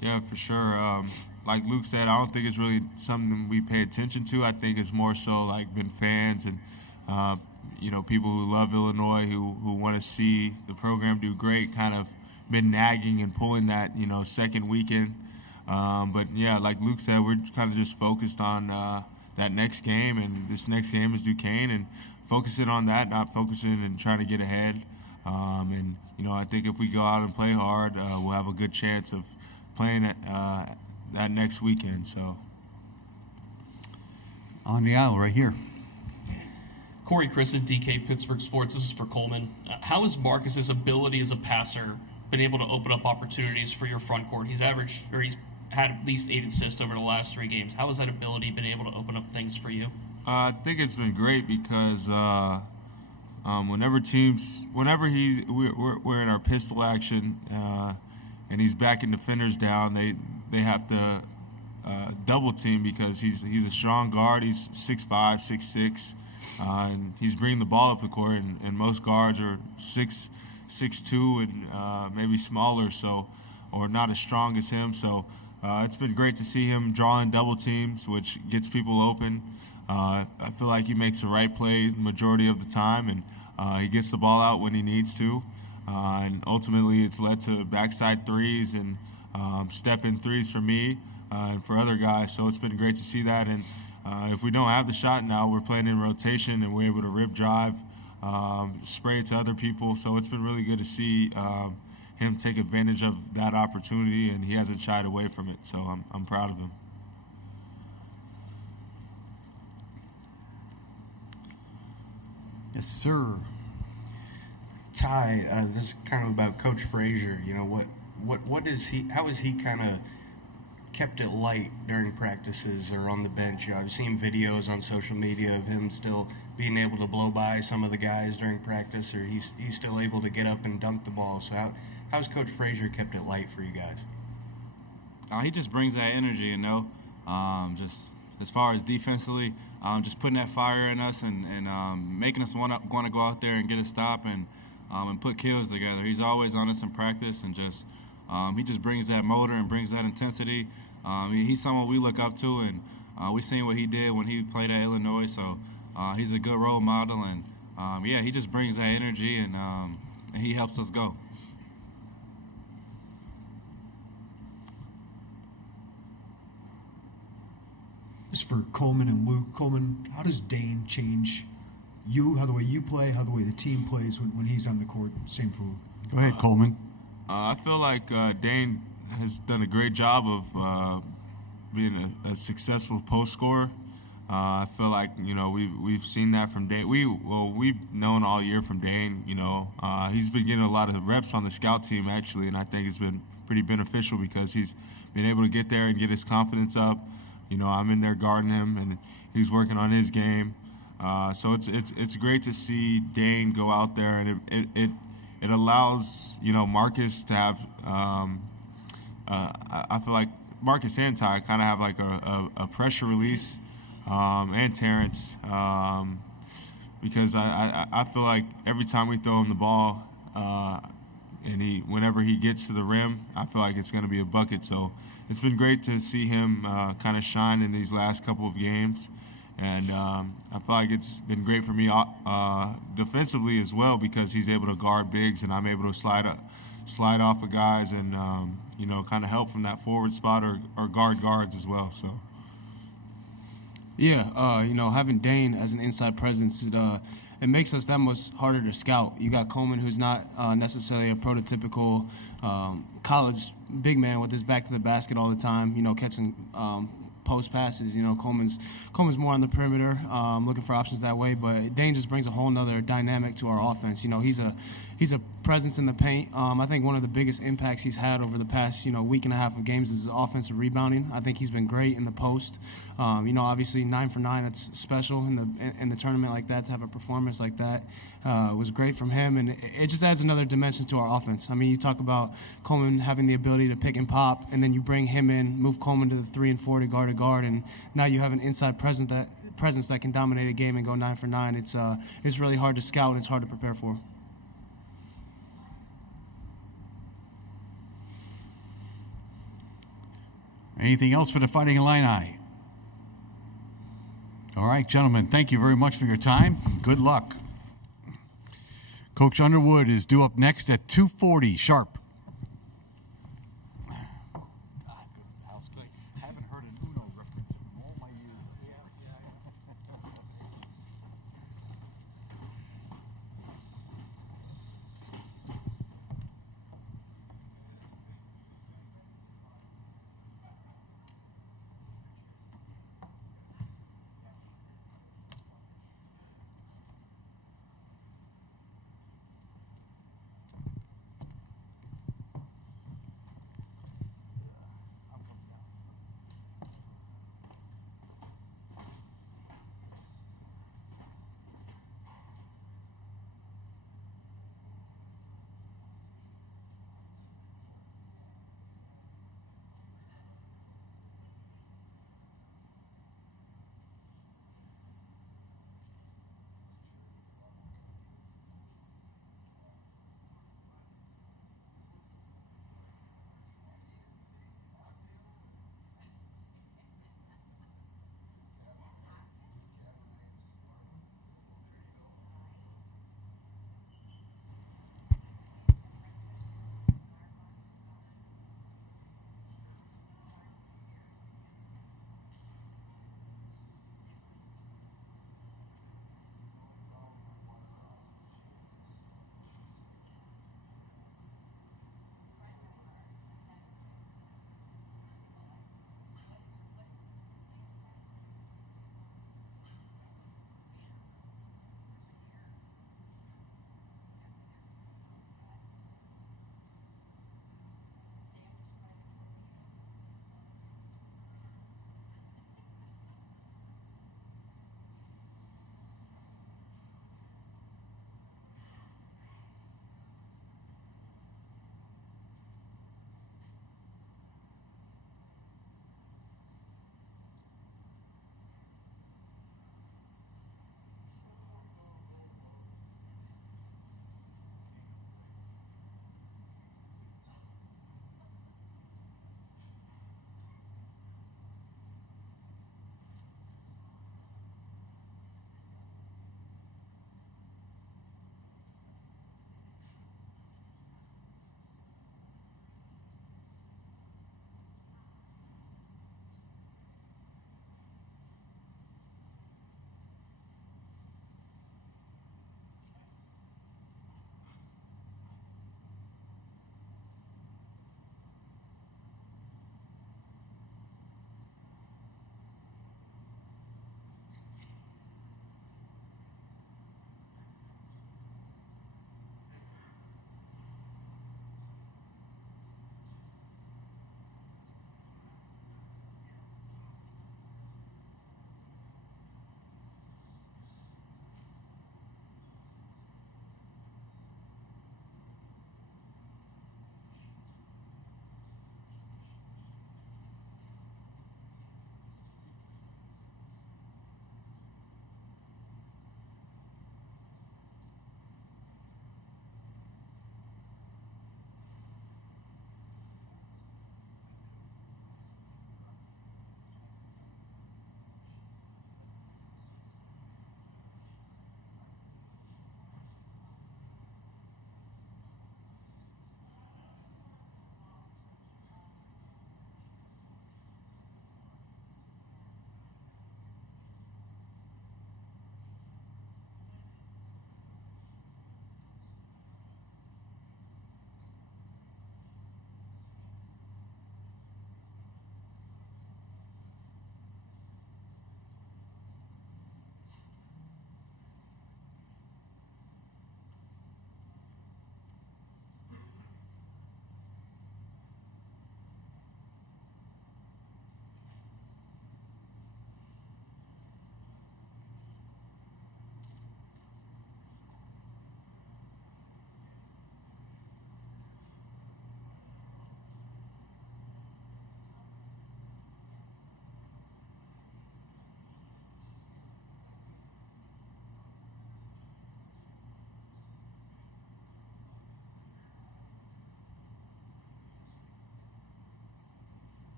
Yeah, for sure. Like Luke said, I don't think it's really something we pay attention to. I think it's more so like been fans and people who love Illinois, who want to see the program do great, kind of been nagging and pulling that second weekend. But yeah, like Luke said, we're kind of just focused on that next game, and this next game is Duquesne, and focusing on that, not focusing and trying to get ahead. I think if we go out and play hard, we'll have a good chance of playing that next weekend. So, on the aisle right here. Corey Christen, DK Pittsburgh Sports. This is for Coleman. How has Marcus's ability as a passer been able to open up opportunities for your front court? He's had at least 8 assists over the last 3 games. How has that ability been able to open up things for you? I think it's been great because whenever we're in our pistol action and he's backing defenders down, they have to double team because he's a strong guard. He's 6'5", 6'6", and he's bringing the ball up the court. And most guards are 6'2", and maybe smaller, or not as strong as him. So it's been great to see him drawing double teams, which gets people open. I feel like he makes the right play the majority of the time, and he gets the ball out when he needs to. And ultimately, it's led to backside threes and step-in threes for me and for other guys. So it's been great to see that. And if we don't have the shot now, we're playing in rotation, and we're able to rip drive, spray it to other people. So it's been really good to see him take advantage of that opportunity, and he hasn't shied away from it. So I'm proud of him. Yes, sir. Ty, this is kind of about Coach Frazier. What is he? How has he kind of kept it light during practices or on the bench? I've seen videos on social media of him still being able to blow by some of the guys during practice, or he's still able to get up and dunk the ball. So how's Coach Frazier kept it light for you guys? He just brings that energy, just as far as defensively, just putting that fire in us and making us want to go out there and get a stop and put kills together. He's always on us in practice, and he just brings that motor and brings that intensity. He's someone we look up to, and we've seen what he did when he played at Illinois, so he's a good role model, and he just brings that energy, and he helps us go. This is for Coleman and Luke. Coleman, how does Dane change you, how the way you play, how the way the team plays when he's on the court? Same for Luke. Go ahead, Coleman. I feel like Dane has done a great job of being a successful post scorer. I feel like we've seen that from Dane. We've known all year from Dane. He's been getting a lot of reps on the scout team actually, and I think it's been pretty beneficial because he's been able to get there and get his confidence up. I'm in there guarding him, and he's working on his game. So it's great to see Dane go out there, and it allows Marcus to have. I feel like Marcus and Ty kind of have like a pressure release, and Terrence, because I feel like every time we throw him the ball, and whenever he gets to the rim, I feel like it's going to be a bucket. So it's been great to see him kind of shine in these last couple of games. And I feel like it's been great for me defensively as well because he's able to guard bigs and I'm able to slide off of guys and, kind of help from that forward spot or guards as well. So. Yeah, having Dane as an inside presence, it makes us that much harder to scout. You got Coleman, who's not necessarily a prototypical college big man with his back to the basket all the time, catching post passes. Coleman's more on the perimeter, looking for options that way. But Dane just brings a whole nother dynamic to our offense. He's a presence in the paint. I think one of the biggest impacts he's had over the past week and a half of games is his offensive rebounding. I think he's been great in the post. Obviously 9 for 9. That's special in the tournament like that, to have a performance like that. Was great from him, and it just adds another dimension to our offense. I mean, you talk about Coleman having the ability to pick and pop, and then you bring him in, move Coleman to the 3 and 4 to guard, and now you have an inside presence that can dominate a game and go 9 for 9. It's really hard to scout and it's hard to prepare for. Anything else for the Fighting Illini? All right, gentlemen, thank you very much for your time. Good luck. Coach Underwood is due up next at 2:40 sharp.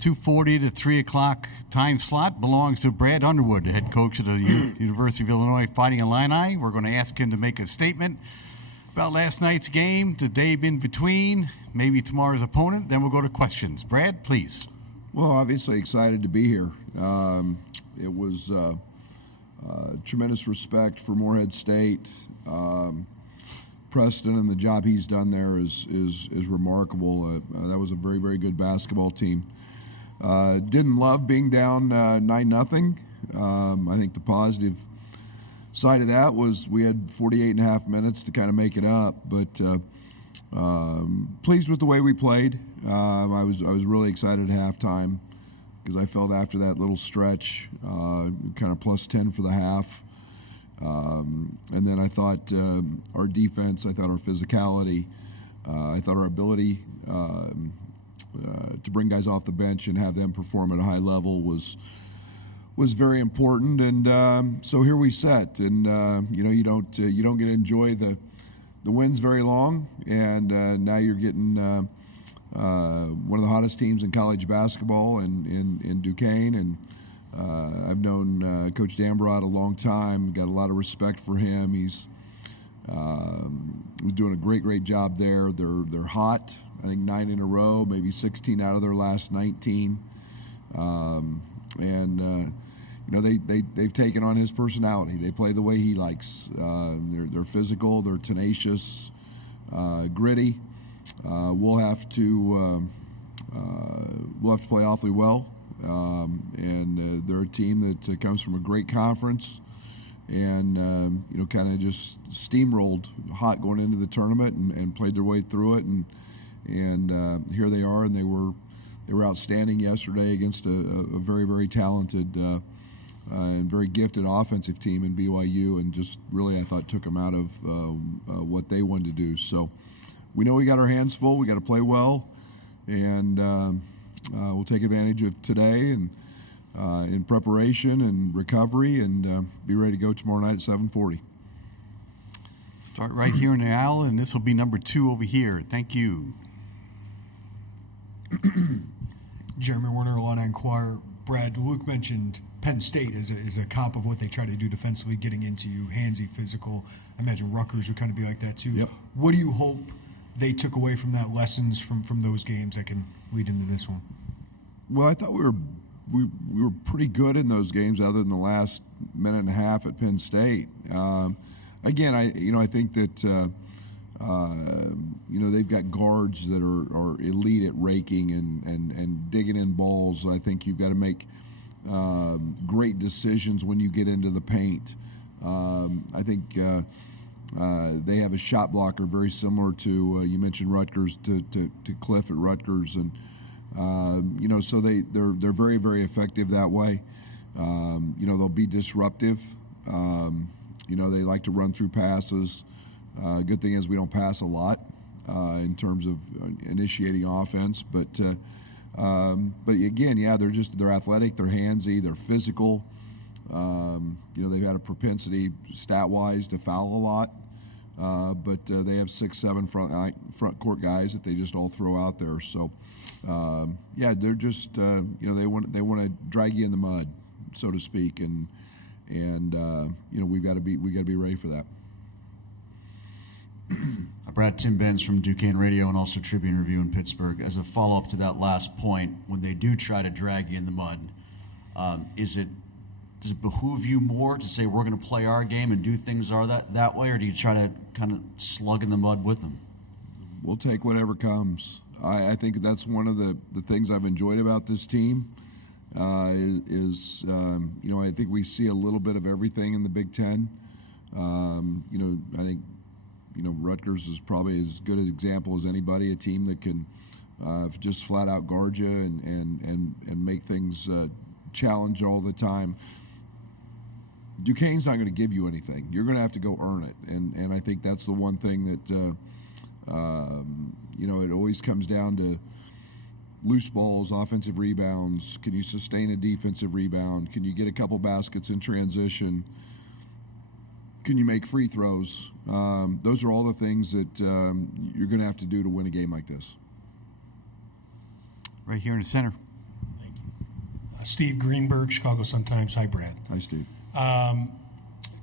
2:40 to 3 o'clock time slot belongs to Brad Underwood, the head coach of the University of Illinois Fighting Illini. We're going to ask him to make a statement about last night's game, the day in between, maybe tomorrow's opponent. Then we'll go to questions. Brad, please. Well, obviously excited to be here. It was tremendous respect for Morehead State. Preston and the job he's done there is remarkable. That was a very, very good basketball team. Didn't love being down 9-0. I think the positive side of that was we had 48 and a half minutes to kind of make it up, but pleased with the way we played. I was really excited at halftime because I felt after that little stretch, kind of plus 10 for the half. And then I thought our defense, I thought our physicality, I thought our ability to bring guys off the bench and have them perform at a high level was very important. And so here we sit, and you don't get to enjoy the wins very long, and now you're getting one of the hottest teams in college basketball in Duquesne. And I've known Coach Dambrot a long time, got a lot of respect for him. He's doing a great job there. They're hot. I think 9 in a row, maybe 16 out of their last 19. They've taken on his personality. They play the way he likes. They're physical. They're tenacious, gritty. We'll have to play awfully well. They're a team that comes from a great conference, and kind of just steamrolled hot going into the tournament and played their way through it. And here they are, and they were outstanding yesterday against a very, very talented and very gifted offensive team in BYU, and just really, I thought, took them out of what they wanted to do. So we know we got our hands full. We got to play well, and we'll take advantage of today and in preparation and recovery, and be ready to go tomorrow night at 7:40. Start right here in the aisle, and this will be number 2 over here. Thank you. Jeremy Warner, Illini Inquirer. Brad, Luke mentioned Penn State as a comp of what they try to do defensively, getting into you, handsy, physical. I imagine Rutgers would kind of be like that too. Yep. What do you hope they took away from that, lessons from those games that can lead into this one? Well, I thought we were pretty good in those games, other than the last minute and a half at Penn State. Again, I think that they've got guards that are elite at raking and digging in balls. I think you've got to make great decisions when you get into the paint. I think they have a shot blocker very similar to you mentioned Rutgers to Cliff at Rutgers, and so they're very, very effective that way. They'll be disruptive. They like to run through passes. Good thing is we don't pass a lot in terms of initiating offense, but again, yeah, they're athletic, they're handsy, they're physical. They've had a propensity stat-wise to foul a lot, but they have 6-7 front court guys that they just all throw out there. So they're just they want to drag you in the mud, so to speak, and we've got to be ready for that. Brad, Tim Benz from Duquesne Radio and also Tribune Review in Pittsburgh. As a follow-up to that last point, when they do try to drag you in the mud, does it behoove you more to say we're going to play our game and do things that way, or do you try to kind of slug in the mud with them? We'll take whatever comes. I think that's one of the things I've enjoyed about this team. I think we see a little bit of everything in the Big Ten. I think Rutgers is probably as good an example as anybody, a team that can just flat out guard you and make things challenge all the time. Duquesne's not going to give you anything. You're going to have to go earn it, and I think that's the one thing that it always comes down to loose balls, offensive rebounds. Can you sustain a defensive rebound? Can you get a couple baskets in transition? Can you make free throws? Those are all the things that you're going to have to do to win a game like this. Right here in the center. Steve Greenberg, Chicago Sun-Times. Hi, Brad. Hi, Steve.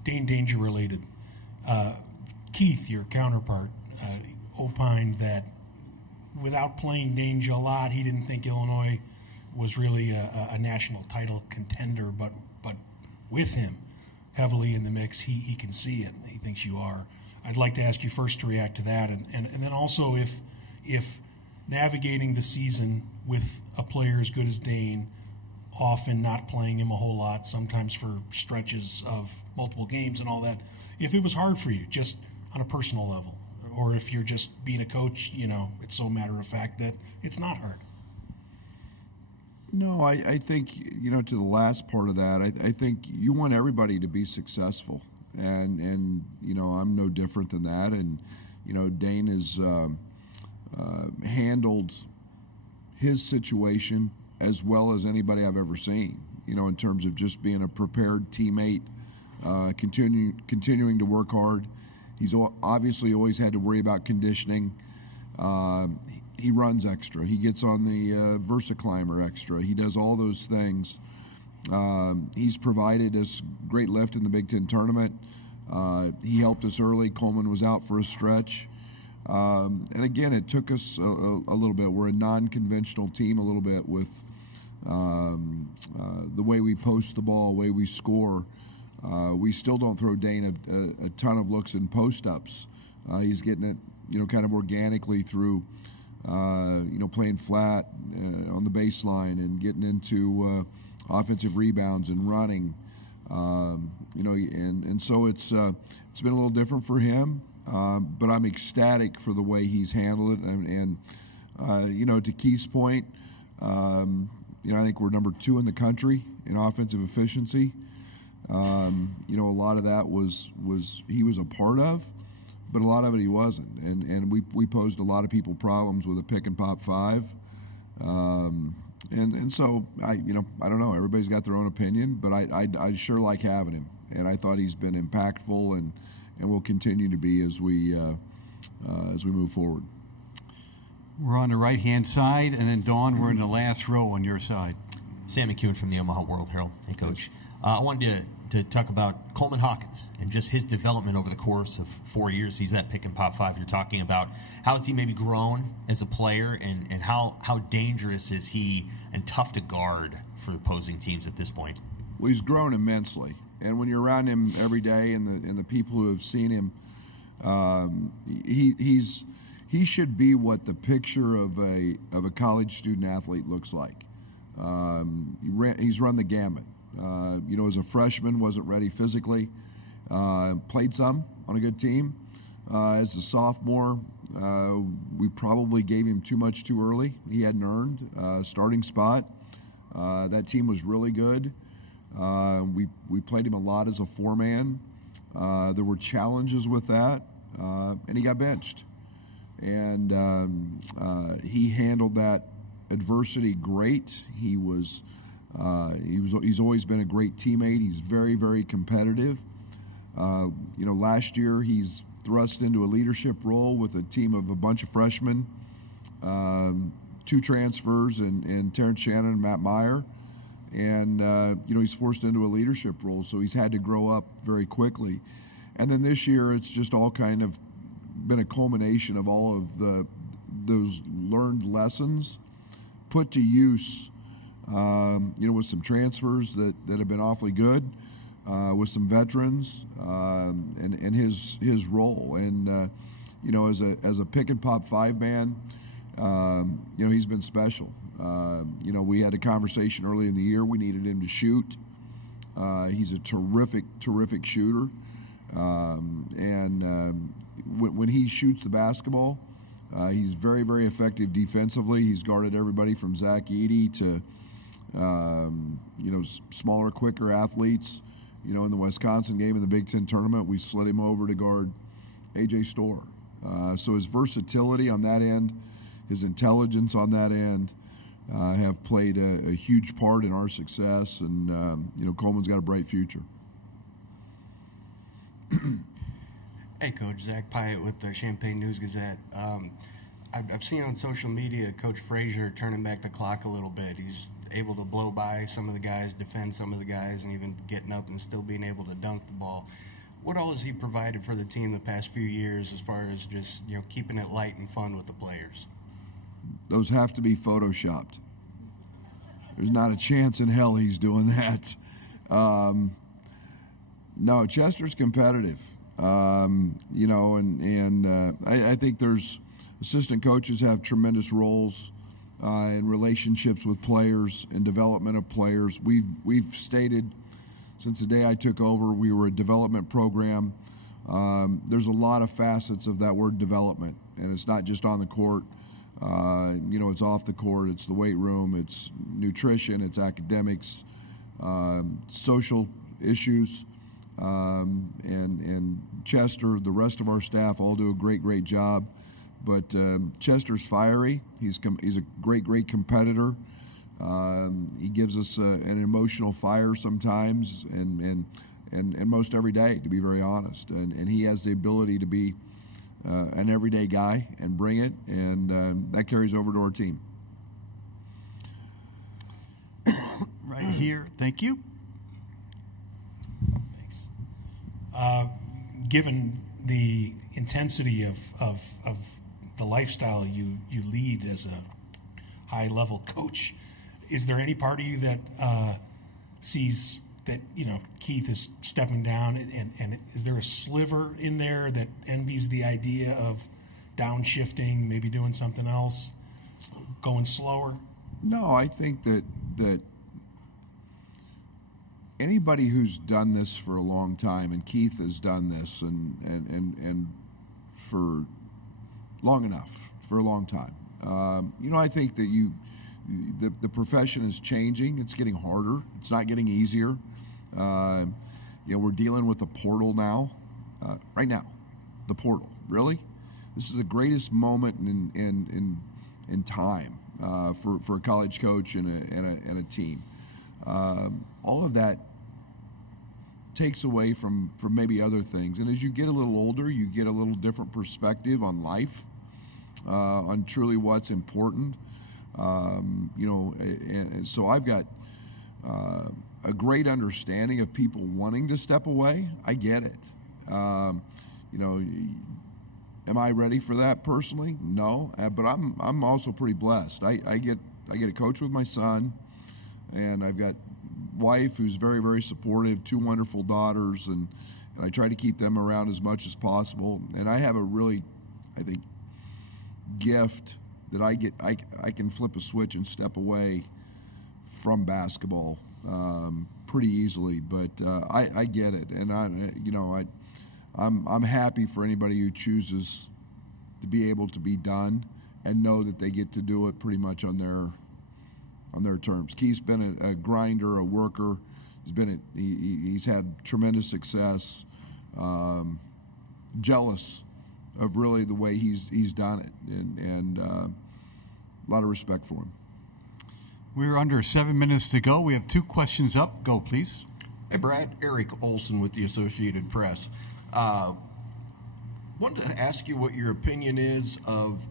Dane Danger related. Keith, your counterpart, opined that without playing Danger a lot, he didn't think Illinois was really a national title contender, but with him heavily in the mix, he can see it. He thinks you are. I'd like to ask you first to react to that, and then also if navigating the season with a player as good as Dane, often not playing him a whole lot, sometimes for stretches of multiple games and all that, if it was hard for you just on a personal level, or if you're just being a coach, it's so matter of fact that it's not hard. No, I think, to the last part of that, I think you want everybody to be successful. And I'm no different than that. And, Dane has handled his situation as well as anybody I've ever seen, in terms of just being a prepared teammate, continuing to work hard. He's obviously always had to worry about conditioning. He runs extra. He gets on the VersaClimber extra. He does all those things. He's provided us great lift in the Big Ten tournament. He helped us early. Coleman was out for a stretch. And again, it took us a little bit. We're a non-conventional team a little bit with the way we post the ball, the way we score. We still don't throw Dane a ton of looks in post-ups. He's getting it, kind of organically through, playing flat on the baseline and getting into offensive rebounds and running. And so it's been a little different for him. But I'm ecstatic for the way he's handled it. And to Keith's point, I think we're number 2 in the country in offensive efficiency. A lot of that was he was a part of, but a lot of it he wasn't. And we posed a lot of people problems with a pick and pop 5. And so I don't know. Everybody's got their own opinion, but I sure like having him. And I thought he's been impactful and will continue to be as we move forward. We're on the right-hand side, and then Dawn, we're in the last row on your side. Sam McEwen from the Omaha World Herald. Hey, Coach. I wanted to talk about Coleman Hawkins and just his development over the course of 4 years. He's that pick and pop 5 you're talking about. How has he maybe grown as a player, and how dangerous is he and tough to guard for opposing teams at this point? Well, he's grown immensely. And when you're around him every day and the people who have seen him, he should be what the picture of a college student athlete looks like. He's run the gamut. As a freshman, wasn't ready physically. Played some on a good team. As a sophomore, we probably gave him too much too early. He hadn't earned a starting spot. That team was really good. We played him a lot as a 4-man. There were challenges with that, and he got benched. And he handled that adversity great. He's always been a great teammate. He's very, very competitive. Last year he's thrust into a leadership role with a team of a bunch of freshmen, 2 transfers, and Terrence Shannon and Matt Meyer. And, he's forced into a leadership role, so he's had to grow up very quickly. And then this year, it's just all kind of been a culmination of all of those learned lessons put to use, with some transfers that have been awfully good, with some veterans, and his role. And, as a pick and pop 5-man, he's been special. We had a conversation early in the year. We needed him to shoot. He's a terrific shooter. When he shoots the basketball, he's very, very effective defensively. He's guarded everybody from Zach Edey to, smaller, quicker athletes. In the Wisconsin game in the Big Ten tournament, we slid him over to guard A.J. Storr. So his versatility on that end, his intelligence on that end, have played a huge part in our success, and Coleman's got a bright future. Hey, Coach, Zach Pyatt with the Champaign News-Gazette. I've seen on social media Coach Frazier turning back the clock a little bit. He's able to blow by some of the guys, defend some of the guys, and even getting up and still being able to dunk the ball. What all has he provided for the team the past few years as far as just, keeping it light and fun with the players? Those have to be photoshopped. There's not a chance in hell he's doing that. No, Chester's competitive. I think there's assistant coaches have tremendous roles in relationships with players and development of players. We've stated since the day I took over, we were a development program. There's a lot of facets of that word development, and it's not just on the court. It's off the court, it's the weight room, it's nutrition, it's academics, social issues, and Chester, the rest of our staff all do a great job. But Chester's fiery. He's a great competitor. He gives us an emotional fire sometimes, and most every day, to be very honest. And he has the ability to be an everyday guy and bring it, and that carries over to our team. Right here, thank you. Thanks. Given the intensity of the lifestyle you lead as a high-level coach, is there any part of you that sees that Keith is stepping down, and is there a sliver in there that envies the idea of downshifting, maybe doing something else, going slower? No, I think that anybody who's done this for a long time, and Keith has done this and for long enough, for a long time. I think that the profession is changing. It's getting harder. It's not getting easier. We're dealing with the portal now, right now. The portal, really? This is the greatest moment in time for a college coach and a team. All of that takes away from maybe other things. And as you get a little older, you get a little different perspective on life, on truly what's important. And so I've got a great understanding of people wanting to step away. I get it. Am I ready for that personally? No, but I'm also pretty blessed. I get to coach with my son, and I've got wife who's very supportive, 2 wonderful daughters, and I try to keep them around as much as possible. And I have a really, I think, gift that I can flip a switch and step away from basketball pretty easily. But I get it, and I'm happy for anybody who chooses to be able to be done and know that they get to do it pretty much on their terms. Keith's been a grinder, a worker. He's had tremendous success. Jealous of really the way he's done it, and a lot of respect for him. We're under 7 minutes to go. We have 2 questions up. Go, please. Hey, Brad. Eric Olson with the Associated Press. Wanted to ask you what your opinion is of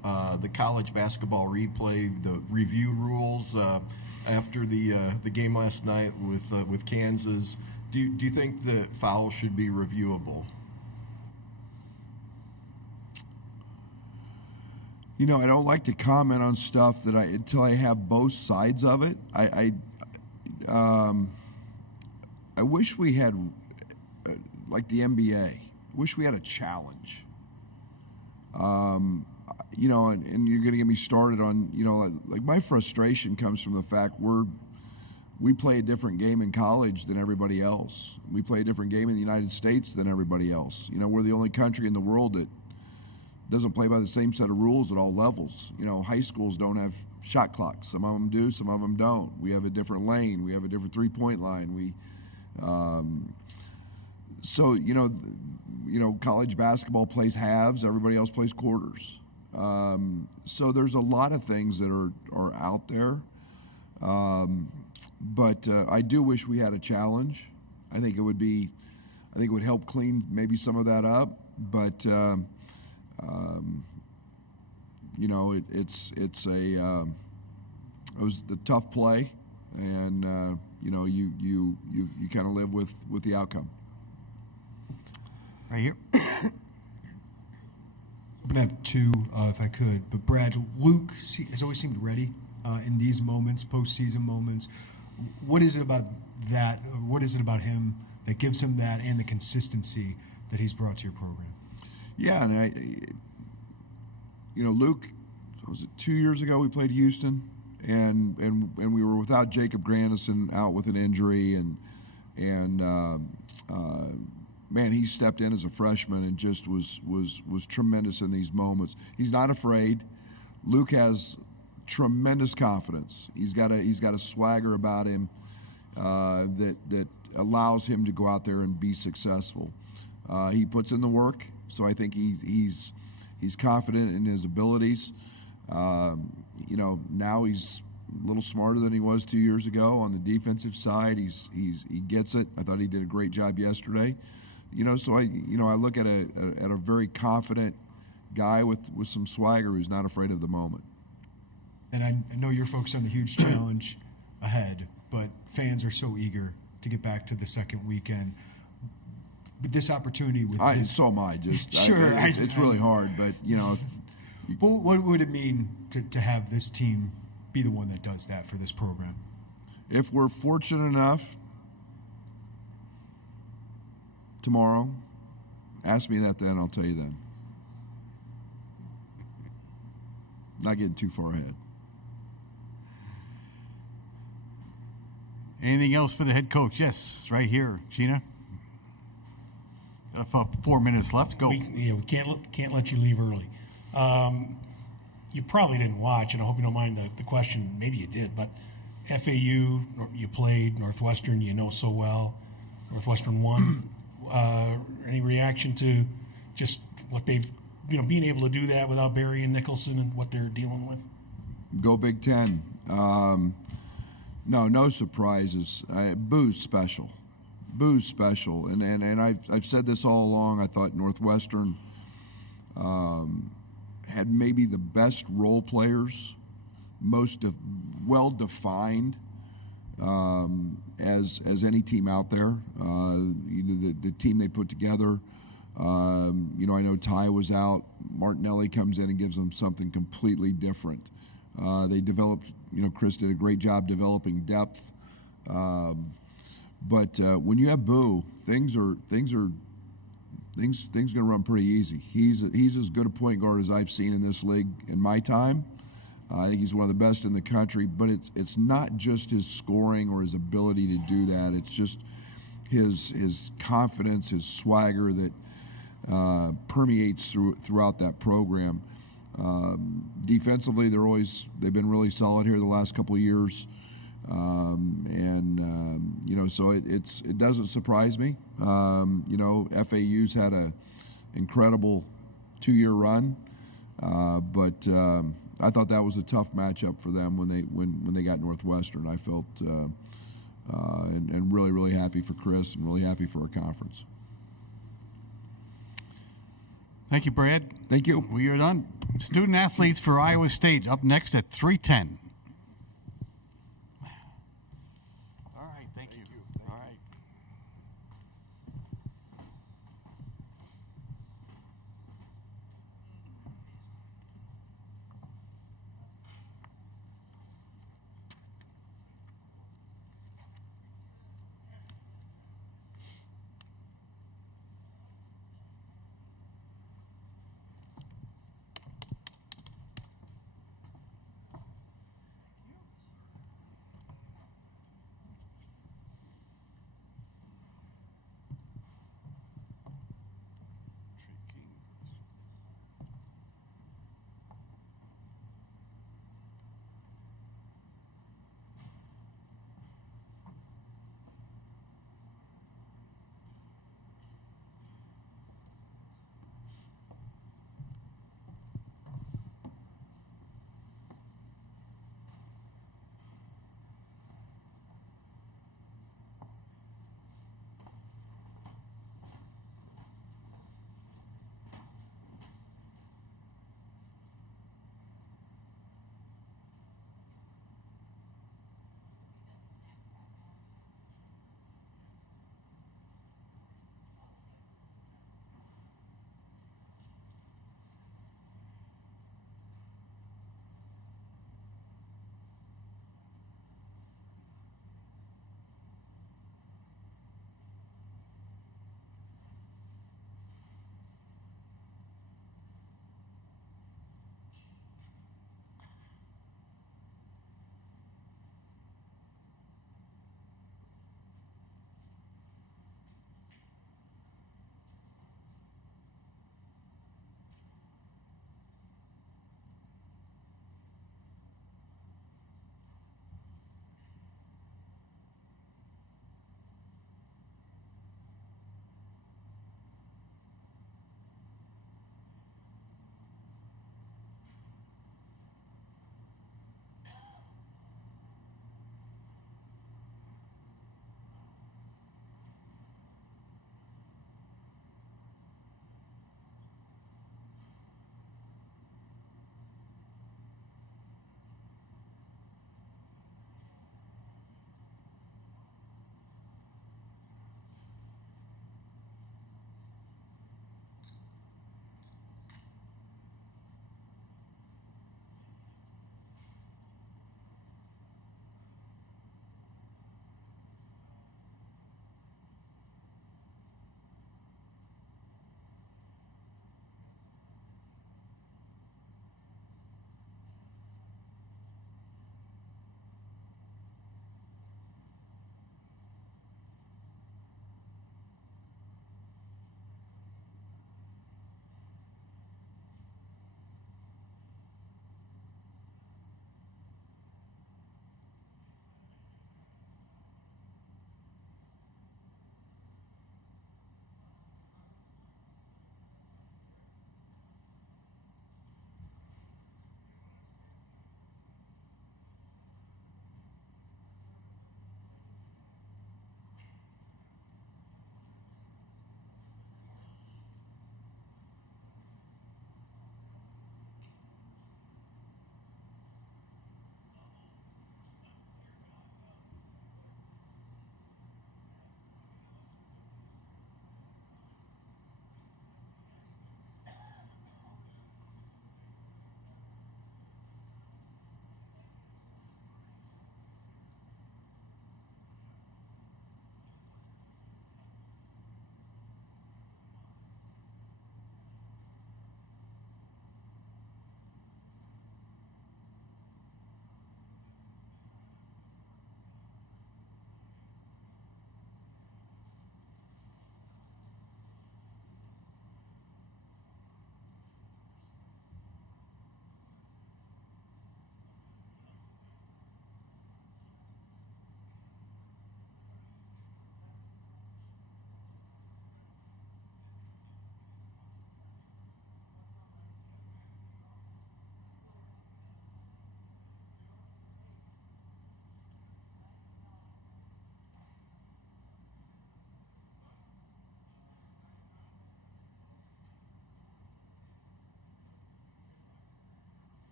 the college basketball replay, the review rules after the game last night with Kansas. Do you think that fouls should be reviewable? I don't like to comment on stuff that until I have both sides of it. I wish we had, like the NBA, I wish we had a challenge. And you're going to get me started on, like my frustration comes from the fact we play a different game in college than everybody else. We play a different game in the United States than everybody else. We're the only country in the world that doesn't play by the same set of rules at all levels. High schools don't have shot clocks. Some of them do, some of them don't. We have a different lane. We have a different three-point line. College basketball plays halves. Everybody else plays quarters. So there's a lot of things that are out there. But I do wish we had a challenge. I think it would help clean maybe some of that up. But it was the tough play. and you kind of live with the outcome. Right here. I'm going to have two, if I could. But Brad, Luke has always seemed ready in these moments, postseason moments. What is it about that, or what is it about him that gives him that and the consistency that he's brought to your program? Yeah, and Luke, was it 2 years ago we played Houston, and we were without Jacob Grandison out with an injury, and man, he stepped in as a freshman and just was tremendous in these moments. He's not afraid. Luke has tremendous confidence. He's got a swagger about him that allows him to go out there and be successful. He puts in the work, so I think he's confident in his abilities. Now he's a little smarter than he was 2 years ago on the defensive side. He gets it. I thought he did a great job yesterday. So I look at a very confident guy with some swagger who's not afraid of the moment. And I know you're focused on the huge challenge ahead, but fans are so eager to get back to the second weekend. But this opportunity with so am I. Sure, it's really hard, but what would it mean to have this team be the one that does that for this program? If we're fortunate enough tomorrow, ask me that then, I'll tell you then. Not getting too far ahead. Anything else for the head coach? Yes, right here, Sheena. Got 4 minutes left. Go. We can't let you leave early. You probably didn't watch, and I hope you don't mind the question. Maybe you did, but FAU, you played. Northwestern, you know so well. Northwestern won. Any reaction to just what they've, being able to do that without Barry and Nicholson and what they're dealing with? Go Big Ten. No surprises. Boo's special. Boo's special, and I've said this all along. I thought Northwestern had maybe the best role players, most well defined as any team out there. The team they put together. I know Ty was out. Martinelli comes in and gives them something completely different. They developed. Chris did a great job developing depth. But when you have Boo, things are going to run pretty easy. He's as good a point guard as I've seen in this league in my time. I think he's one of the best in the country. But it's not just his scoring or his ability to do that. It's just his confidence, his swagger that permeates throughout that program. Defensively, they've been really solid here the last couple of years. So it doesn't surprise me. FAU's had a incredible 2-year run, but I thought that was a tough matchup for them when they got Northwestern. I felt and really, really happy for Chris and really happy for our conference. Thank you, Brad. Thank you. We are done. Student athletes for Iowa State up next at 3:10. All right, thank you. All right.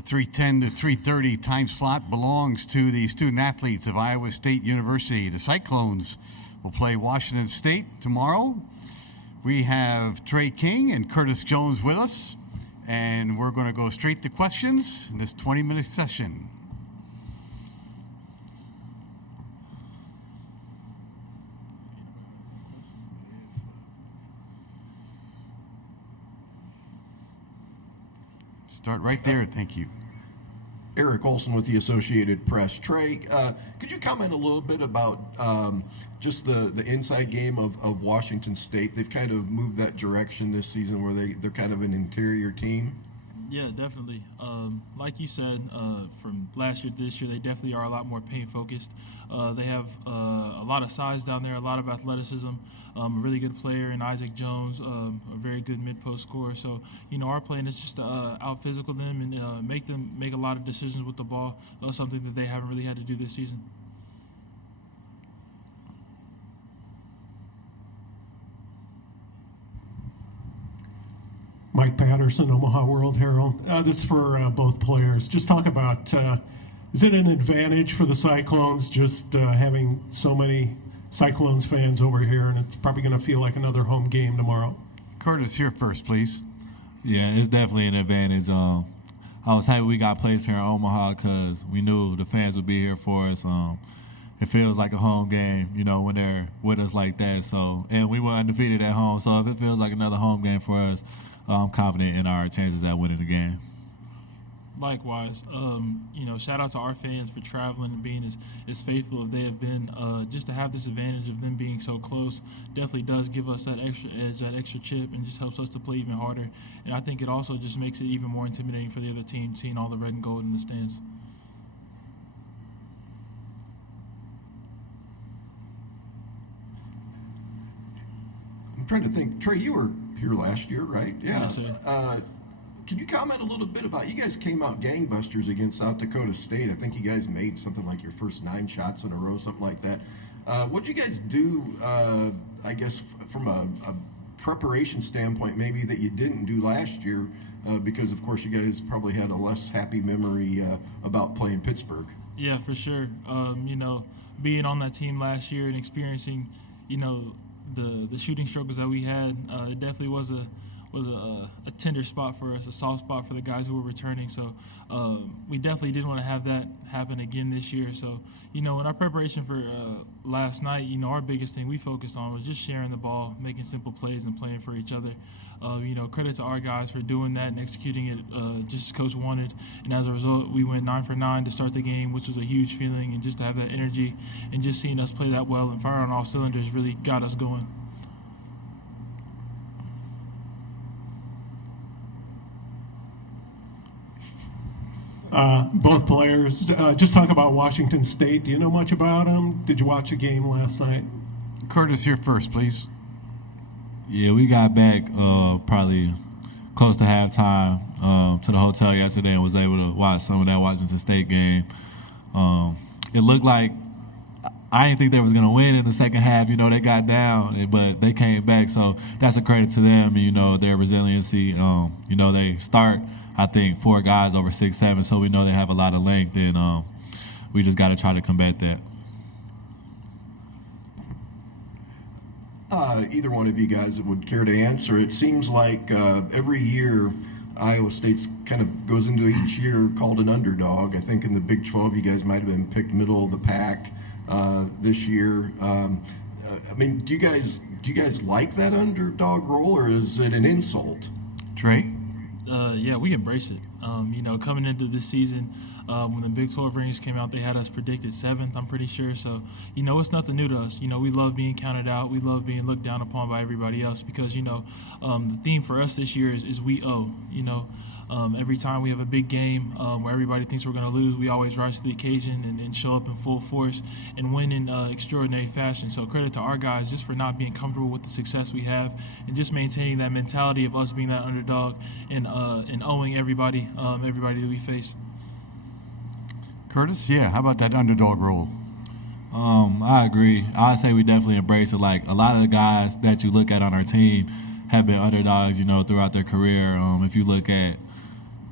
The 3:10 to 3:30 time slot belongs to the student athletes of Iowa State University. The Cyclones will play Washington State tomorrow. We have Trey King and Curtis Jones with us, and we're going to go straight to questions in this 20-minute session. Start right there. Thank you. Eric Olson with the Associated Press. Trey, could you comment a little bit about just the inside game of Washington State? They've kind of moved that direction this season where they're kind of an interior team. Yeah, definitely. Like you said, from last year to this year, they definitely are a lot more paint focused. They have a lot of size down there, a lot of athleticism, a really good player in Isaac Jones, a very good mid-post scorer. So, our plan is just to out physical them and make them make a lot of decisions with the ball, something that they haven't really had to do this season. Mike Patterson, Omaha World Herald. This is for both players. Just talk about, is it an advantage for the Cyclones just having so many Cyclones fans over here, and it's probably going to feel like another home game tomorrow? Curtis, here first, please. Yeah, it's definitely an advantage. I was happy we got placed here in Omaha because we knew the fans would be here for us. It feels like a home game, when they're with us like that. So, and we were undefeated at home, so if it feels like another home game for us, I'm confident in our chances at winning the game. Likewise, shout out to our fans for traveling and being as faithful as they have been. Just to have this advantage of them being so close definitely does give us that extra edge, that extra chip, and just helps us to play even harder. And I think it also just makes it even more intimidating for the other team, seeing all the red and gold in the stands. I'm trying to think. Trey, you were here last year, right? Yeah. Yes, sir. Can you comment a little bit about, you guys came out gangbusters against South Dakota State. I think you guys made something like your first 9 shots in a row, something like that. What'd you guys do, I guess, from a preparation standpoint, maybe that you didn't do last year? Because, of course, you guys probably had a less happy memory about playing Pittsburgh. Yeah, for sure. Being on that team last year and experiencing, the shooting struggles that we had, it definitely was a tender spot for us, a soft spot for the guys who were returning. So we definitely didn't want to have that happen again this year. So, in our preparation for last night, our biggest thing we focused on was just sharing the ball, making simple plays, and playing for each other. Credit to our guys for doing that and executing it just as Coach wanted. And as a result, we went 9 for 9 to start the game, which was a huge feeling. And just to have that energy and just seeing us play that well and fire on all cylinders really got us going. Both players. Just talk about Washington State. Do you know much about them? Did you watch a game last night? Curtis, here first, please. Yeah, we got back probably close to halftime to the hotel yesterday and was able to watch some of that Washington State game. It looked like I didn't think they was going to win in the second half. They got down, but they came back. So that's a credit to them and, their resiliency. They start, I think, 4 guys over 6'7", so we know they have a lot of length, and we just got to try to combat that. Either one of you guys that would care to answer. It seems like every year Iowa State's kind of goes into each year called an underdog. I think in the Big 12 you guys might have been picked middle of the pack this year. Do you guys like that underdog role, or is it an insult? Trey? Yeah, we embrace it. Coming into this season, when the Big 12 rankings came out, they had us predicted 7th, I'm pretty sure. So, it's nothing new to us. We love being counted out. We love being looked down upon by everybody else because, the theme for us this year is we owe. Every time we have a big game where everybody thinks we're going to lose, we always rise to the occasion and show up in full force and win in extraordinary fashion. So credit to our guys just for not being comfortable with the success we have and just maintaining that mentality of us being that underdog and owing everybody that we face. Curtis, yeah, how about that underdog role? I agree. I'd say we definitely embrace it. Like, a lot of the guys that you look at on our team have been underdogs, throughout their career. If you look at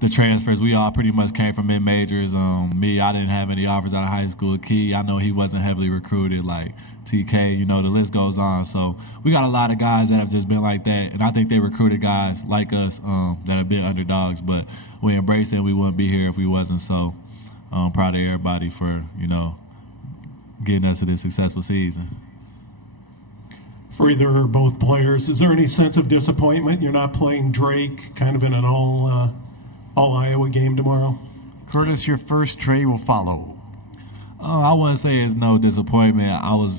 the transfers, we all pretty much came from mid-majors. Me, I didn't have any offers out of high school. Key, I know he wasn't heavily recruited, like TK, the list goes on. So we got a lot of guys that have just been like that, and I think they recruited guys like us that have been underdogs, but we embraced it, and we wouldn't be here if we wasn't. So proud of everybody for, getting us to this successful season. For either or both players, is there any sense of disappointment you're not playing Drake kind of in an all Iowa game tomorrow? Curtis, your first, Trey will follow. I wouldn't say it's no disappointment. I was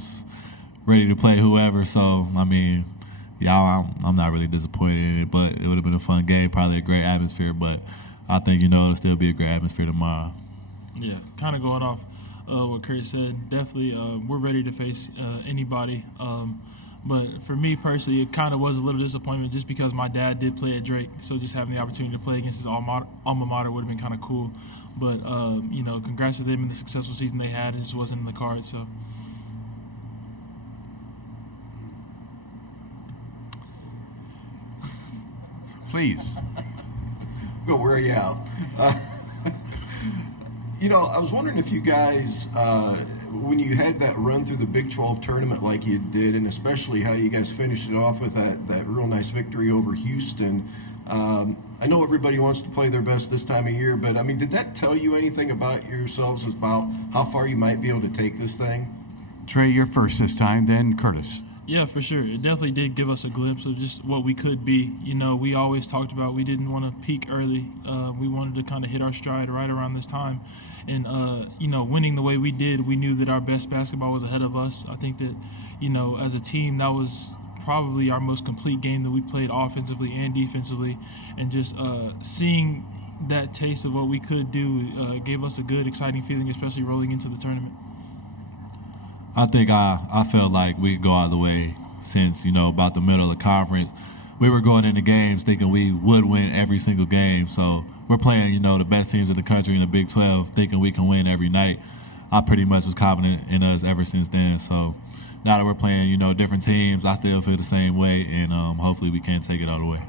ready to play whoever, so, I'm not really disappointed in it, but it would have been a fun game, probably a great atmosphere, but I think, it'll still be a great atmosphere tomorrow. Yeah, kind of going off what Chris said, definitely we're ready to face anybody. But for me personally, it kind of was a little disappointment just because my dad did play at Drake, so just having the opportunity to play against his alma mater would have been kind of cool. But, congrats to them and the successful season they had. It just wasn't in the cards, so. Please. Go wear you out. I was wondering if you guys, when you had that run through the Big 12 tournament like you did, and especially how you guys finished it off with that real nice victory over Houston, I know everybody wants to play their best this time of year, but, did that tell you anything about yourselves about how far you might be able to take this thing? Trey, you're first this time, then Curtis. Yeah, for sure. It definitely did give us a glimpse of just what we could be. We always talked about we didn't want to peak early. We wanted to kind of hit our stride right around this time. And, winning the way we did, we knew that our best basketball was ahead of us. I think that, as a team, that was probably our most complete game that we played offensively and defensively. And just seeing that taste of what we could do gave us a good, exciting feeling, especially rolling into the tournament. I think I felt like we could go all the way since, about the middle of the conference. We were going into games thinking we would win every single game. So we're playing, the best teams in the country in the Big 12, thinking we can win every night. I pretty much was confident in us ever since then. So now that we're playing, different teams, I still feel the same way, and hopefully we can take it all the way.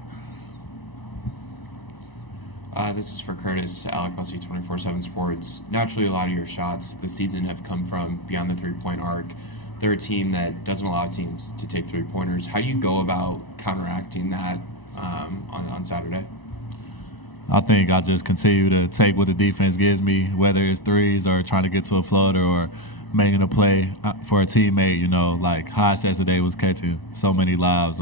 This is for Curtis, Alec Bussey, 24/7 Sports. Naturally, a lot of your shots this season have come from beyond the three-point arc. They're a team that doesn't allow teams to take three-pointers. How do you go about counteracting that on Saturday? I think I just continue to take what the defense gives me, whether it's threes or trying to get to a floater or making a play for a teammate. Like Hodge yesterday was catching so many lives.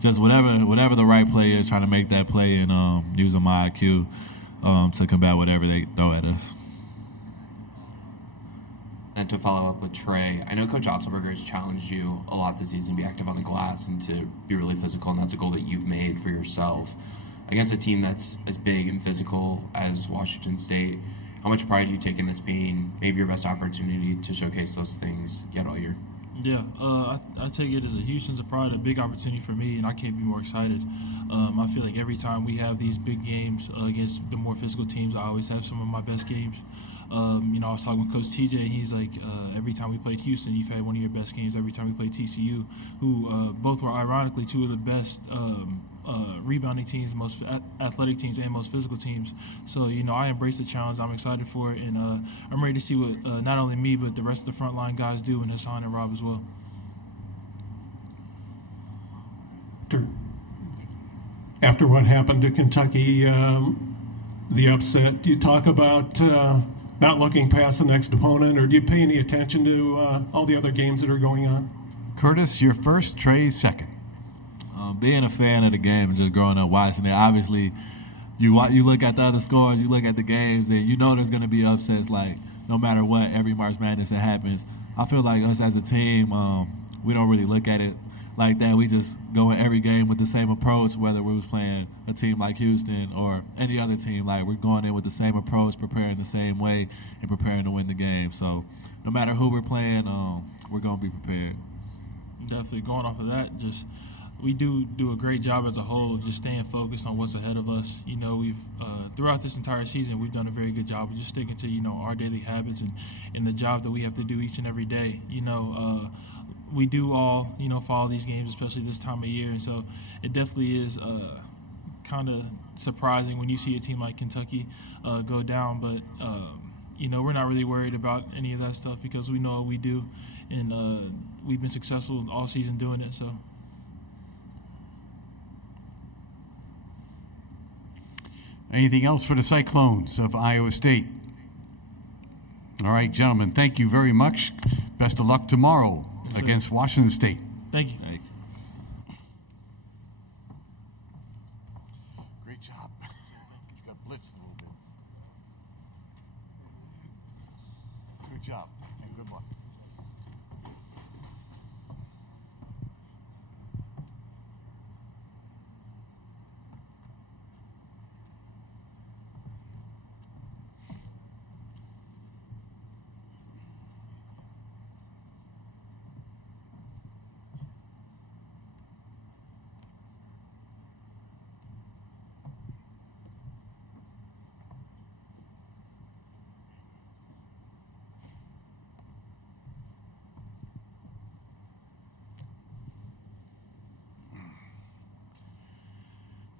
Just whatever the right play is, trying to make that play and using my IQ to combat whatever they throw at us. And to follow up with Trey, I know Coach Otzelberger has challenged you a lot this season to be active on the glass and to be really physical, and that's a goal that you've made for yourself. Against a team that's as big and physical as Washington State, how much pride do you take in this being maybe your best opportunity to showcase those things yet all year? Yeah, I take it as a huge sense of pride, a big opportunity for me, and I can't be more excited. I feel like every time we have these big games against the more physical teams, I always have some of my best games. I was talking with Coach TJ, and he's like, every time we played Houston, you've had one of your best games. Every time we played TCU, who both were ironically two of the best rebounding teams, most athletic teams, and most physical teams. So, I embrace the challenge. I'm excited for it, and I'm ready to see what not only me, but the rest of the frontline guys do, and Hassan and Rob as well. After what happened to Kentucky, the upset, do you talk about not looking past the next opponent, or do you pay any attention to all the other games that are going on? Curtis, you're first, Trey second. Being a fan of the game and just growing up watching it, obviously you look at the other scores, you look at the games, and there's going to be upsets. Like no matter what, every March Madness that happens, I feel like us as a team, we don't really look at it like that. We just go in every game with the same approach, whether we was playing a team like Houston or any other team. Like we're going in with the same approach, preparing the same way, and preparing to win the game. So no matter who we're playing, we're going to be prepared. Definitely going off of that, just we do a great job as a whole of just staying focused on what's ahead of us. We've throughout this entire season, we've done a very good job of just sticking to our daily habits and the job that we have to do each and every day. We do all follow these games, especially this time of year, and so it definitely is kind of surprising when you see a team like Kentucky go down. But we're not really worried about any of that stuff because we know what we do, and we've been successful all season doing it. So. Anything else for the Cyclones of Iowa State? All right, gentlemen, thank you very much. Best of luck tomorrow against Washington State. Thank you. Great job. You got blitzed a little bit. Good job and good luck.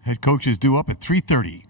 Head coach is due up at 3:30.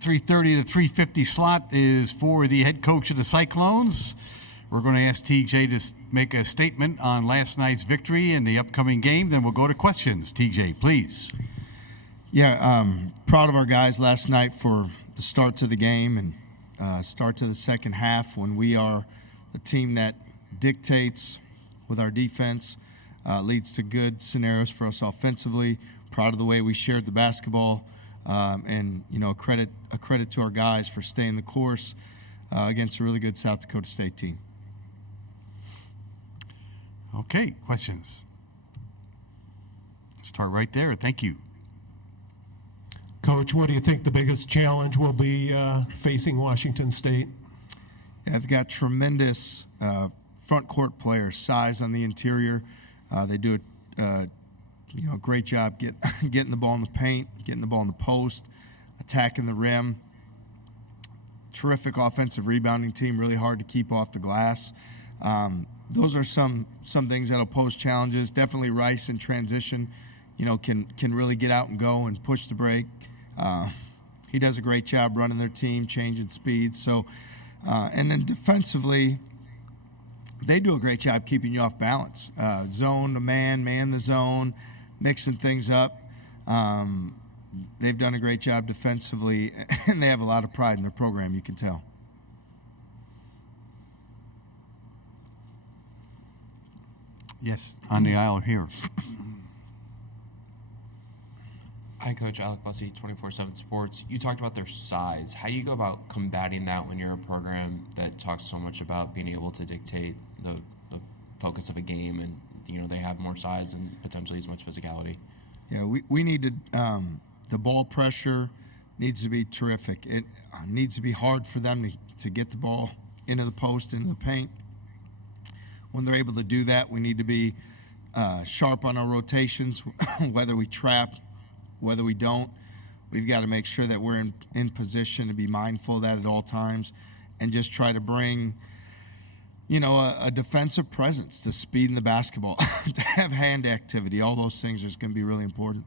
3:30 to 3:50 slot is for the head coach of the Cyclones. We're going to ask TJ to make a statement on last night's victory and the upcoming game. Then we'll go to questions. TJ, please. Yeah, proud of our guys last night for the start to the game and start to the second half when we are a team that dictates with our defense, leads to good scenarios for us offensively. Proud of the way we shared the basketball, and a credit to our guys for staying the course against a really good South Dakota State team. Okay, questions? Start right there. Thank you. Coach, what do you think the biggest challenge will be facing Washington State? Yeah, they've got tremendous front court players, size on the interior. They do a great job getting the ball in the paint, getting the ball in the post, attacking the rim. Terrific offensive rebounding team, really hard to keep off the glass. Those are some things that'll pose challenges. Definitely Rice in transition, can really get out and go and push the break. He does a great job running their team, changing speeds. So, and then defensively, they do a great job keeping you off balance. Zone to man the zone, mixing things up. They've done a great job defensively, and they have a lot of pride in their program, you can tell. Yes, on the aisle here. Hi, Coach. Alec Bussey, 24/7 Sports. You talked about their size. How do you go about combating that when you're a program that talks so much about being able to dictate the focus of a game, and they have more size and potentially as much physicality? Yeah, we need to. The ball pressure needs to be terrific. It needs to be hard for them to get the ball into the post, into the paint. When they're able to do that, we need to be sharp on our rotations, whether we trap, whether we don't. We've got to make sure that we're in position to be mindful of that at all times and just try to bring, a defensive presence to speed in the basketball, to have hand activity. All those things are going to be really important.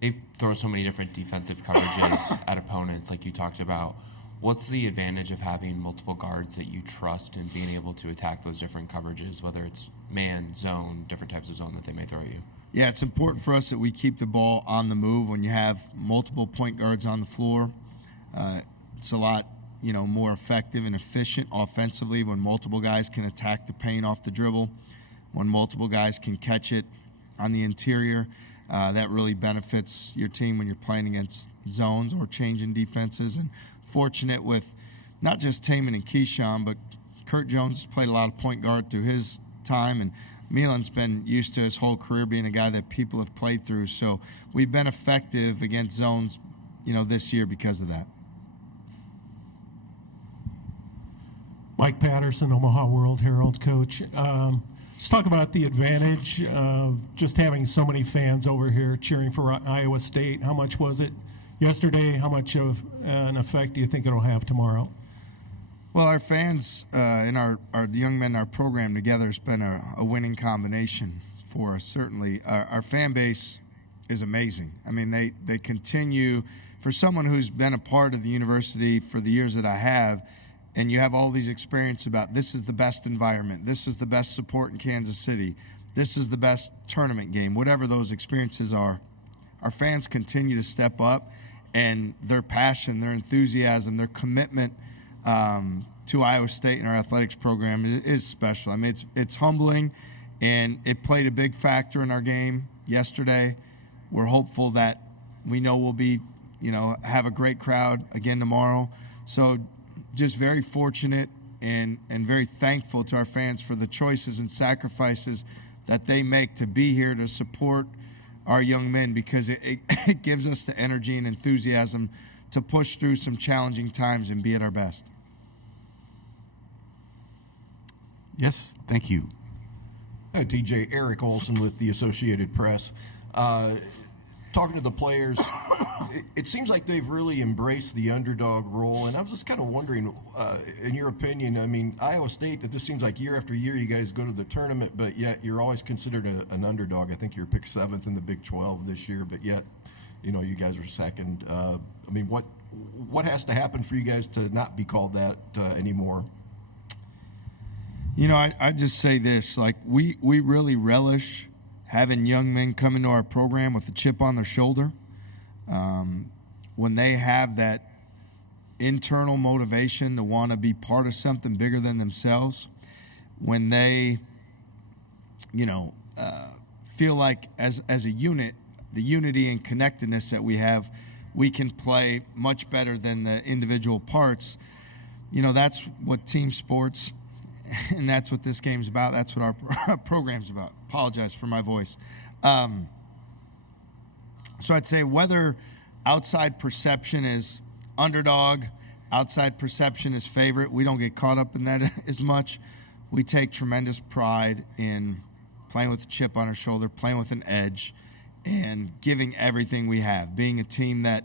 They throw so many different defensive coverages at opponents, like you talked about. What's the advantage of having multiple guards that you trust and being able to attack those different coverages, whether it's man, zone, different types of zone that they may throw at you? Yeah, it's important for us that we keep the ball on the move when you have multiple point guards on the floor. It's a lot, more effective and efficient offensively when multiple guys can attack the paint off the dribble, when multiple guys can catch it on the interior. That really benefits your team when you're playing against zones or changing defenses. And fortunate with not just Taman and Keyshawn, but Kurt Jones has played a lot of point guard through his time, and Milan's been used to his whole career being a guy that people have played through. So we've been effective against zones, this year because of that. Mike Patterson, Omaha World Herald, Coach. Let's talk about the advantage of just having so many fans over here cheering for Iowa State. How much was it yesterday? How much of an effect do you think it'll have tomorrow? Well, our fans and our young men in our program together has been a winning combination for us, certainly. Our fan base is amazing. I mean, they continue, for someone who's been a part of the university for the years that I have, and you have all these experiences about this is the best environment, this is the best support in Kansas City, this is the best tournament game, whatever those experiences are, our fans continue to step up, and their passion, their enthusiasm, their commitment to Iowa State and our athletics program is special. I mean, it's humbling, and it played a big factor in our game yesterday. We're hopeful that we know we'll be, have a great crowd again tomorrow. So just very fortunate and very thankful to our fans for the choices and sacrifices that they make to be here to support our young men, because it gives us the energy and enthusiasm to push through some challenging times and be at our best. Yes, thank you. Hi, TJ. Eric Olson with the Associated Press. Talking to the players, it seems like they've really embraced the underdog role, and I was just kind of wondering, in your opinion, I mean, Iowa State, it just seems like year after year you guys go to the tournament, but yet you're always considered an underdog. I think you're picked 7th in the Big 12 this year, but yet, you guys are second. I mean, what has to happen for you guys to not be called that anymore? You know, I just say this, like we really relish having young men come into our program with a chip on their shoulder. When they have that internal motivation to want to be part of something bigger than themselves, when they, feel like as a unit, the unity and connectedness that we have, we can play much better than the individual parts. That's what team sports, and that's what this game's about. That's what our program's about. Apologize for my voice. So I'd say whether outside perception is underdog, outside perception is favorite, we don't get caught up in that as much. We take tremendous pride in playing with a chip on our shoulder, playing with an edge, and giving everything we have. Being a team that,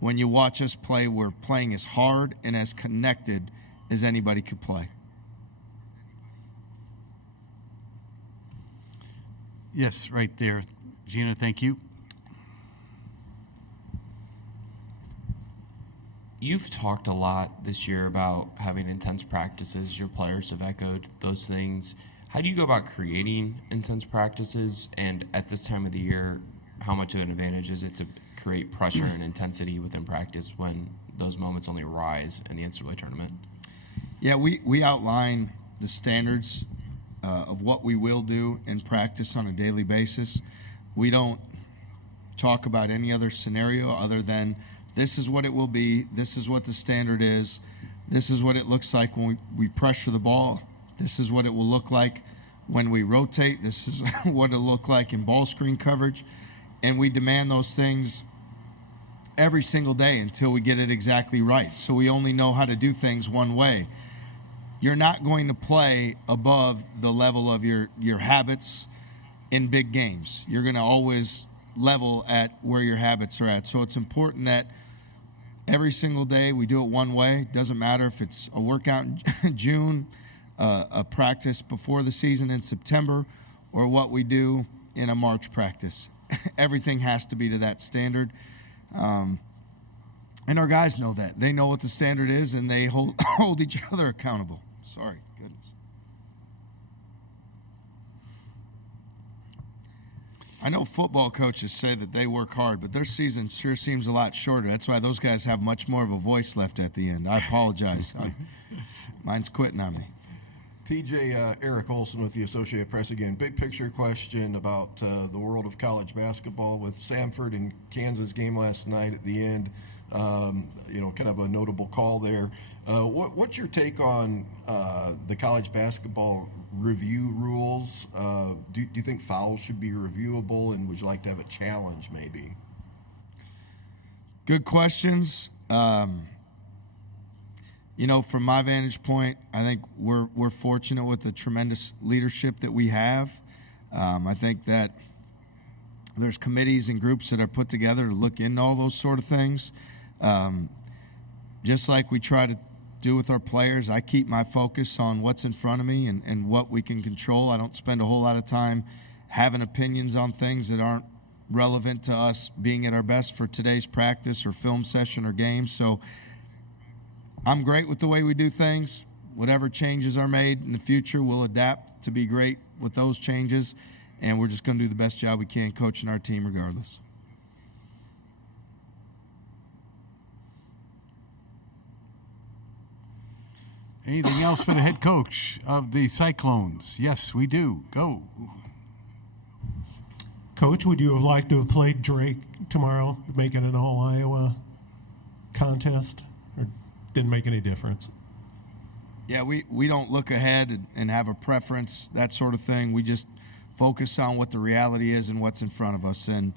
when you watch us play, we're playing as hard and as connected as anybody could play. Yes, right there. Gina, thank you. You've talked a lot this year about having intense practices. Your players have echoed those things. How do you go about creating intense practices? And at this time of the year, how much of an advantage is it to create pressure and intensity within practice when those moments only arise in the NCAA tournament? Yeah, we outline the standards of what we will do in practice on a daily basis. We don't talk about any other scenario other than this is what it will be, this is what the standard is, this is what it looks like when we pressure the ball, this is what it will look like when we rotate, this is what it'll look like in ball screen coverage, and we demand those things every single day until we get it exactly right. So we only know how to do things one way. You're not going to play above the level of your habits in big games. You're going to always level at where your habits are at. So it's important that every single day we do it one way. Doesn't matter if it's a workout in June, a practice before the season in September, or what we do in a March practice. Everything has to be to that standard. And our guys know that. They know what the standard is, and they hold each other accountable. Sorry, goodness. I know football coaches say that they work hard, but their season sure seems a lot shorter. That's why those guys have much more of a voice left at the end. I apologize. Mine's quitting on me. TJ, Eric Olson with the Associated Press again. Big picture question about the world of college basketball with Samford and Kansas game last night at the end. Kind of a notable call there. What's your take on the college basketball review rules? Do you think fouls should be reviewable, and would you like to have a challenge maybe? Good questions. From my vantage point, I think we're fortunate with the tremendous leadership that we have. I think that there's committees and groups that are put together to look into all those sort of things. Just like we try to do with our players, I keep my focus on what's in front of me and what we can control. I don't spend a whole lot of time having opinions on things that aren't relevant to us being at our best for today's practice or film session or game. So I'm great with the way we do things. Whatever changes are made in the future, we'll adapt to be great with those changes, and we're just going to do the best job we can coaching our team regardless. Anything else for the head coach of the Cyclones? Yes, we do. Go. Coach, would you have liked to have played Drake tomorrow, make it an all-Iowa contest, or didn't make any difference? Yeah, we don't look ahead and have a preference, that sort of thing. We just focus on what the reality is and what's in front of us. And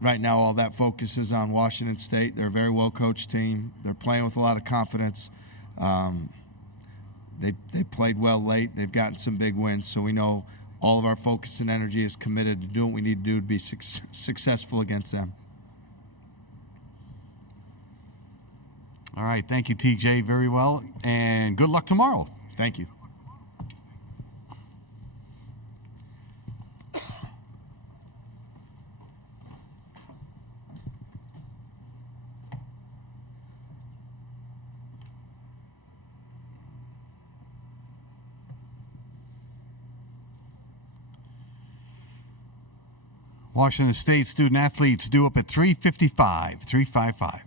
right now, all that focus is on Washington State. They're a very well-coached team. They're playing with a lot of confidence. They played well late. They've gotten some big wins. So we know all of our focus and energy is committed to doing what we need to do to be successful against them. All right. Thank you, TJ. Very well. And good luck tomorrow. Thank you. Washington State student athletes due up at 3:55, 3:55.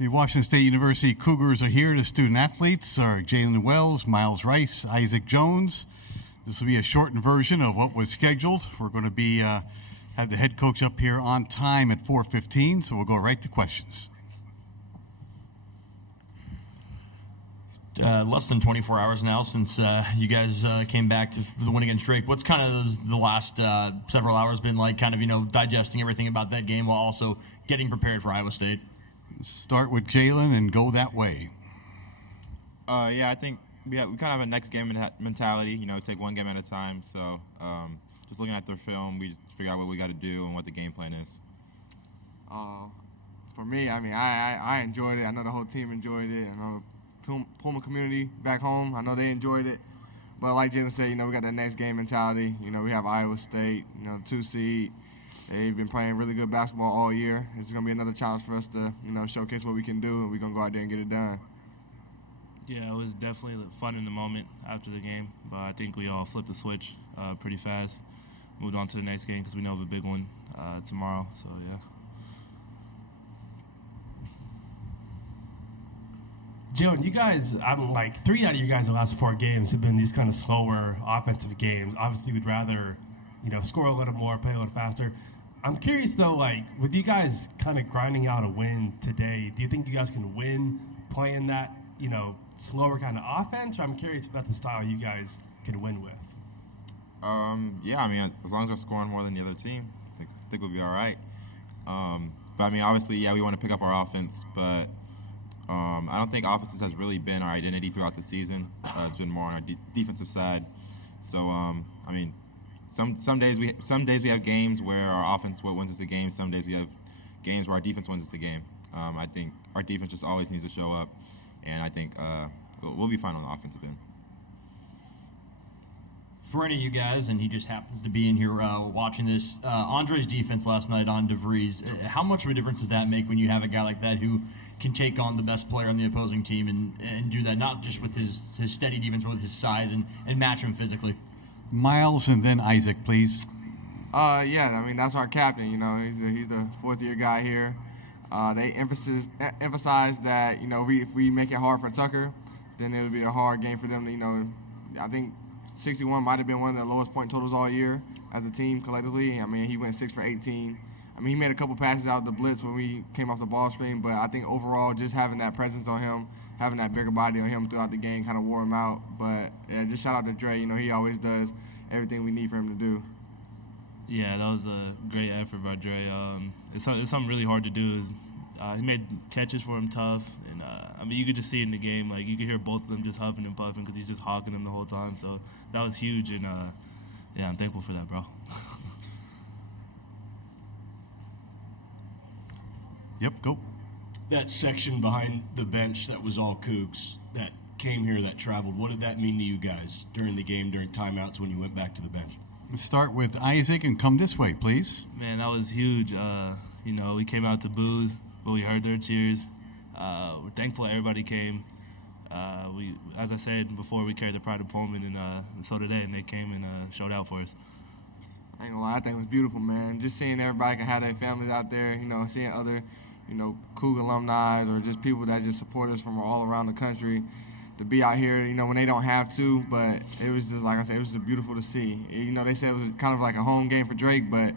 The Washington State University Cougars are here. The student athletes are Jalen Wells, Miles Rice, Isaac Jones. This will be a shortened version of what was scheduled. We're going to be have the head coach up here on time at 4:15, so we'll go right to questions. Less than 24 hours now since you guys came back to the win against Drake. What's kind of the last several hours been like, kind of, digesting everything about that game while also getting prepared for Iowa State? Start with Jalen and go that way. Yeah, I think we kind of have a next game mentality, take one game at a time. So just looking at their film, we just figure out what we got to do and what the game plan is. For me, I enjoyed it. I know the whole team enjoyed it. I know Pullman community back home, I know they enjoyed it. But like Jalen said, we got that next game mentality. We have Iowa State, 2 seed. They've been playing really good basketball all year. It's going to be another challenge for us to, showcase what we can do, and we're going to go out there and get it done. Yeah, it was definitely fun in the moment after the game, but I think we all flipped the switch pretty fast, moved on to the next game because we know of a big one tomorrow, so yeah. Joe, you guys, like 3 out of you guys the last 4 games have been these kind of slower offensive games. Obviously, we'd rather, score a little more, play a little faster. I'm curious though, like with you guys kind of grinding out a win today, do you think you guys can win playing that, slower kind of offense? Or I'm curious if that's the style you guys can win with. Yeah, as long as we're scoring more than the other team, I think we'll be all right. But obviously, yeah, we want to pick up our offense, but I don't think offense has really been our identity throughout the season. It's been more on our defensive side. So, some days we have games where our offense wins us the game. Some days we have games where our defense wins us the game. I think our defense just always needs to show up, and I think we'll be fine on the offensive end. For any of you guys, and he just happens to be in here watching this, Andre's defense last night on DeVries, how much of a difference does that make when you have a guy like that who can take on the best player on the opposing team and do that, not just with his steady defense, but with his size and match him physically? Miles and then Isaac, please. Yeah, that's our captain. He's the 4th-year guy here. They emphasize that if we make it hard for Tucker, then it'll be a hard game for them to I think 61 might have been one of the lowest point totals all year as a team collectively. He went 6 for 18. He made a couple passes out of the blitz when we came off the ball screen, but I think overall just having that presence on him, having that bigger body on him throughout the game kind of wore him out. But yeah, just shout out to Dre. He always does everything we need for him to do. Yeah, that was a great effort by Dre. It's something really hard to do. He made catches for him tough, and you could just see it in the game. Like you could hear both of them just huffing and puffing because he's just hawking them the whole time. So that was huge, and yeah, I'm thankful for that, bro. Yep, go. That section behind the bench that was all Cougs that came here, that traveled, what did that mean to you guys during the game, during timeouts when you went back to the bench? Let's start with Isaac and come this way, please. Man, that was huge. We came out to booze, but we heard their cheers. We're thankful everybody came. As I said before, we carried the pride of Pullman, and so did they, and they came and showed out for us. I ain't gonna lie, I think it was beautiful, man. Just seeing everybody can have their families out there, seeing other, Cougar alumni or just people that just support us from all around the country to be out here, when they don't have to. But it was just, like I said, it was just beautiful to see. They said it was kind of like a home game for Drake, but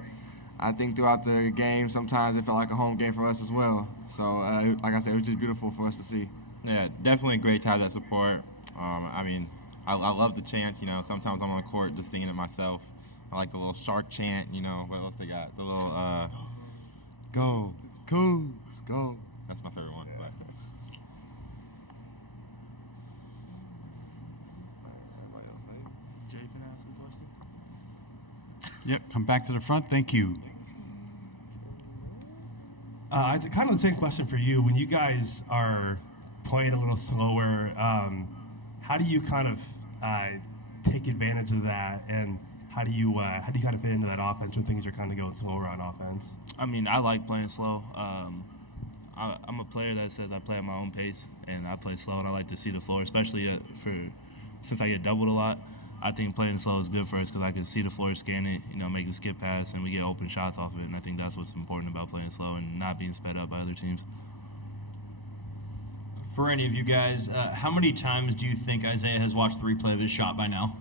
I think throughout the game, sometimes it felt like a home game for us as well. So, like I said, it was just beautiful for us to see. Yeah, definitely great to have that support. I love the chants. Sometimes I'm on the court just singing it myself. I like the little shark chant. What else they got? The little go, Cougs, go. That's my favorite one. But. Jay can ask a question. Yep, come back to the front. Thank you. It's kind of the same question for you. When you guys are playing a little slower, how do you kind of take advantage of that, and how do you kind of fit into that offense when things are kind of going slower on offense? I like playing slow. I'm a player that says I play at my own pace, and I play slow, and I like to see the floor, especially since I get doubled a lot. I think playing slow is good for us because I can see the floor, scan it, make the skip pass, and we get open shots off of it. And I think that's what's important about playing slow and not being sped up by other teams. For any of you guys, how many times do you think Isaiah has watched the replay of his shot by now?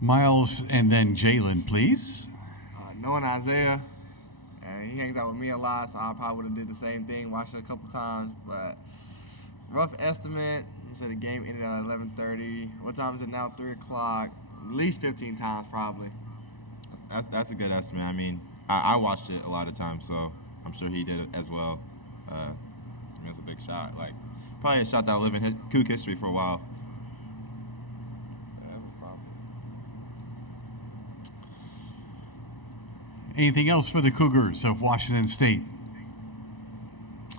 Miles and then Jalen, please. Knowing Isaiah, and he hangs out with me a lot, so I probably would have did the same thing, watched it a couple times. But rough estimate, so the game ended at 11:30. What time is it now? 3 o'clock. At least 15 times, probably. That's a good estimate. I mean, I watched it a lot of times, so I'm sure he did it as well. That's a big shot. Like, probably a shot that'll live in Coug history for a while. Anything else for the Cougars of Washington State?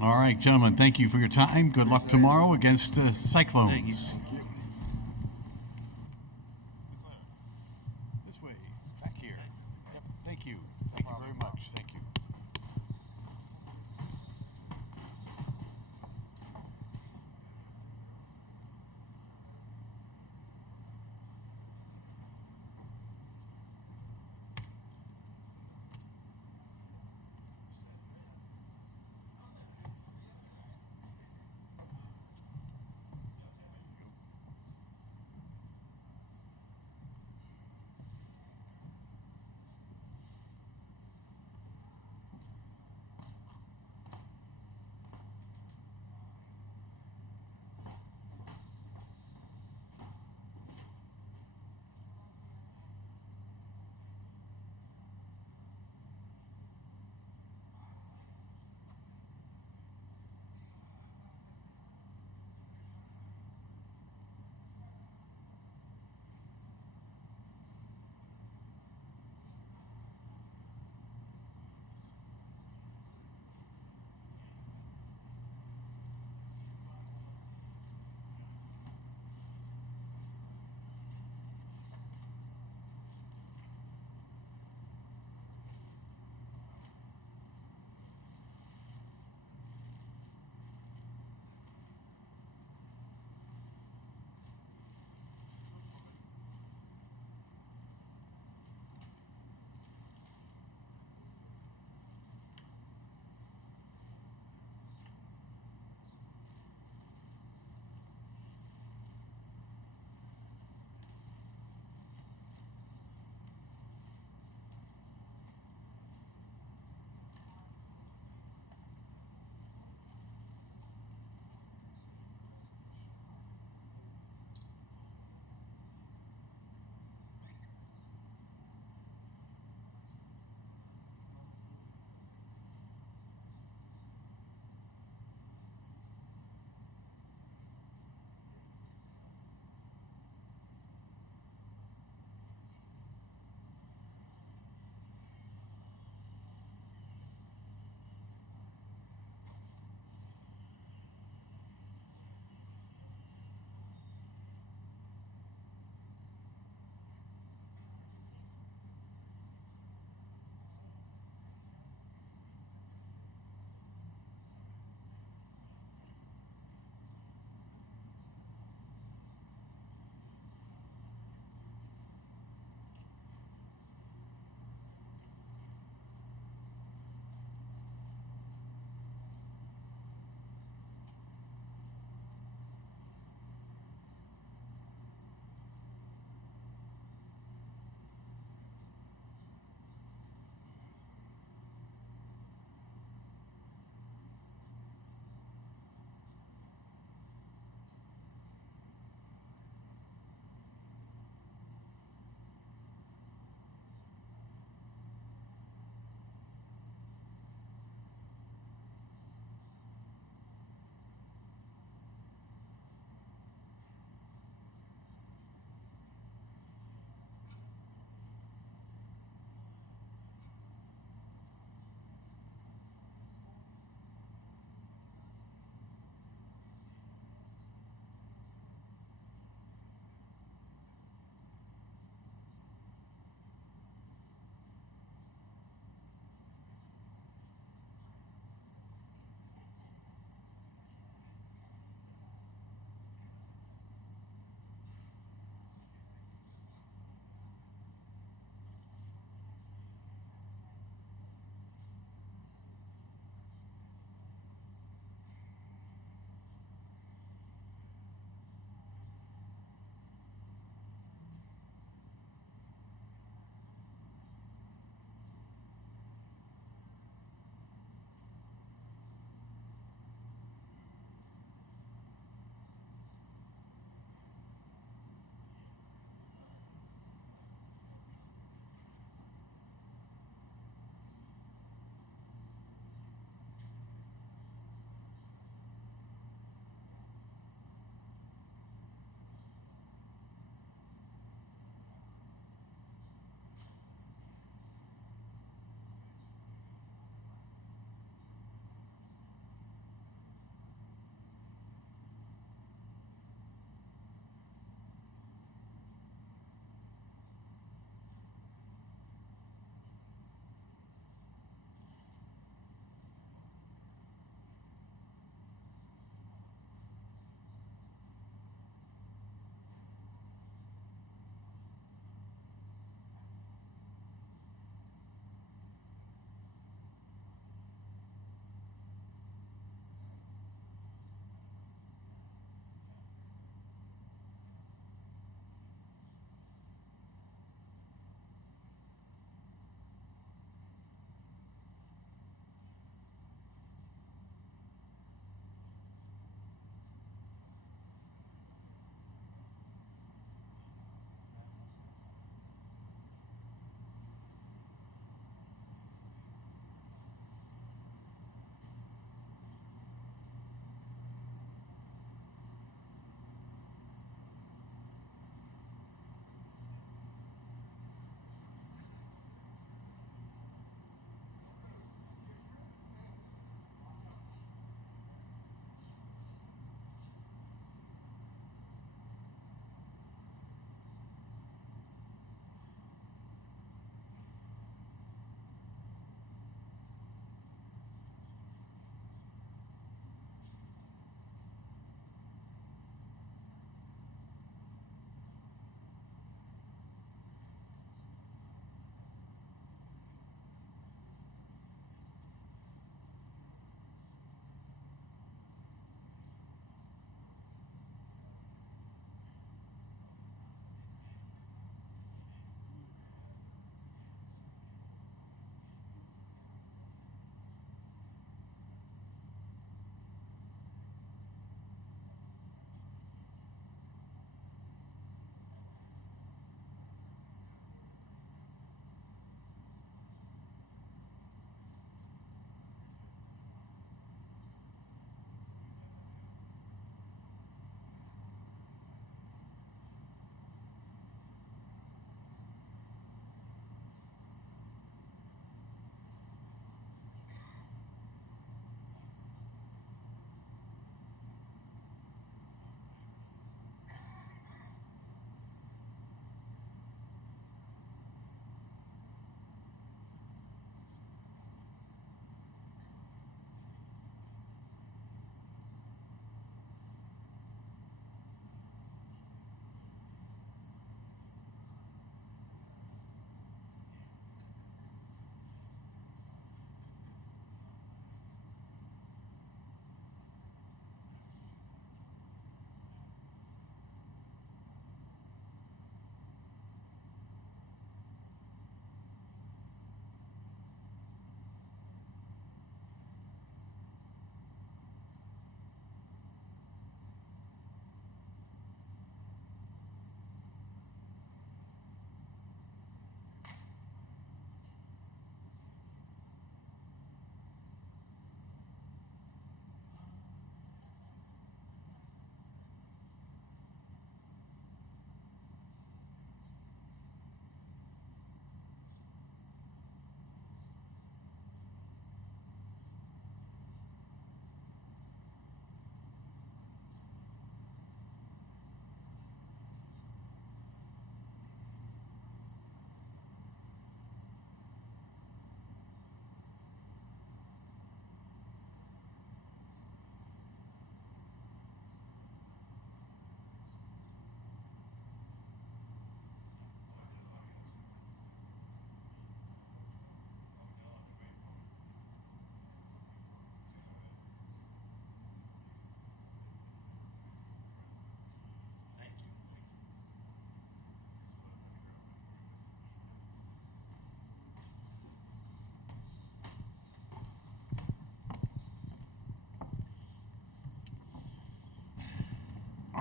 All right, gentlemen, thank you for your time. Good luck tomorrow against Cyclones. Thank you. This way, back here. Yep, thank you. Thank you very much. Thank you.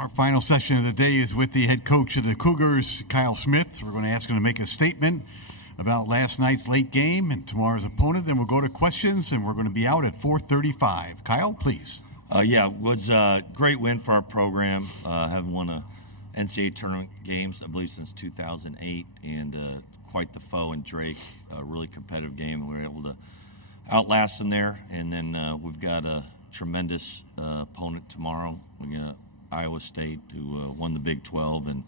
Our final session of the day is with the head coach of the Cougars, Kyle Smith. We're going to ask him to make a statement about last night's late game and tomorrow's opponent. Then we'll go to questions, and we're going to be out at 4:35. Kyle, please. Yeah, it was a great win for our program. Haven't won a NCAA tournament games, I believe, since 2008, and quite the foe in Drake. A really competitive game, and we were able to outlast them there. And then we've got a tremendous opponent tomorrow. We got Iowa State, who won the Big 12 and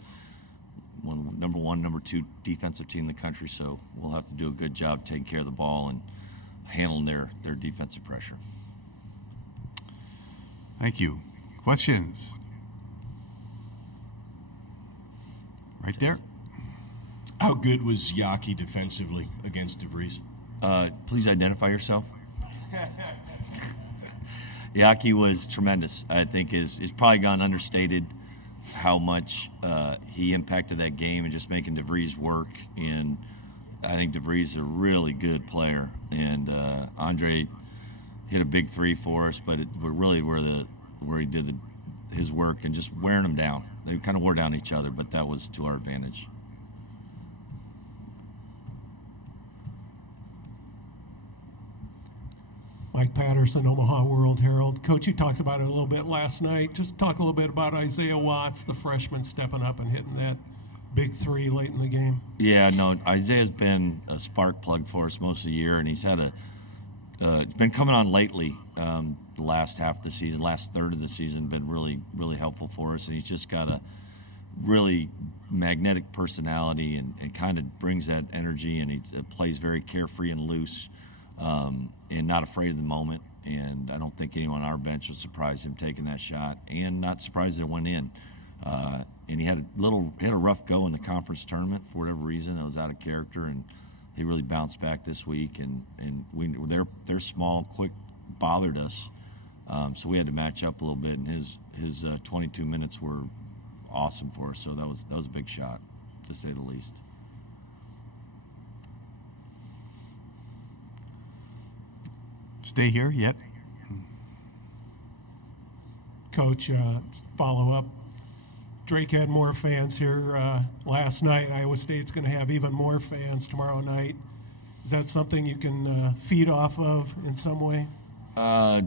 one number 1, number 2 defensive team in the country. So we'll have to do a good job taking care of the ball and handling their defensive pressure. Thank you. Questions? Right there. How good was Yaki defensively against DeVries? Please identify yourself. Yaki was tremendous. I think is probably gone understated how much he impacted that game and just making DeVries work. And I think DeVries is a really good player. And Andre hit a big 3 for us, but really where he did his work and just wearing them down. They kind of wore down each other, but that was to our advantage. Mike Patterson, Omaha World Herald. Coach, you talked about it a little bit last night. Just talk a little bit about Isaiah Watts, the freshman, stepping up and hitting that big 3 late in the game. Yeah, no, Isaiah's been a spark plug for us most of the year, and he's had it's been coming on lately. The last half of the season, last third of the season, been really, really helpful for us, and he's just got a really magnetic personality and kind of brings that energy, and he plays very carefree and loose. And not afraid of the moment, and I don't think anyone on our bench was surprised him taking that shot, and not surprised it went in. And he had a rough go in the conference tournament for whatever reason that was out of character, and he really bounced back this week. And they're small, quick, bothered us, so we had to match up a little bit. And his 22 minutes were awesome for us, so that was a big shot, to say the least. Stay here yet. Coach, follow up. Drake had more fans here last night. Iowa State's going to have even more fans tomorrow night. Is that something you can feed off of in some way? I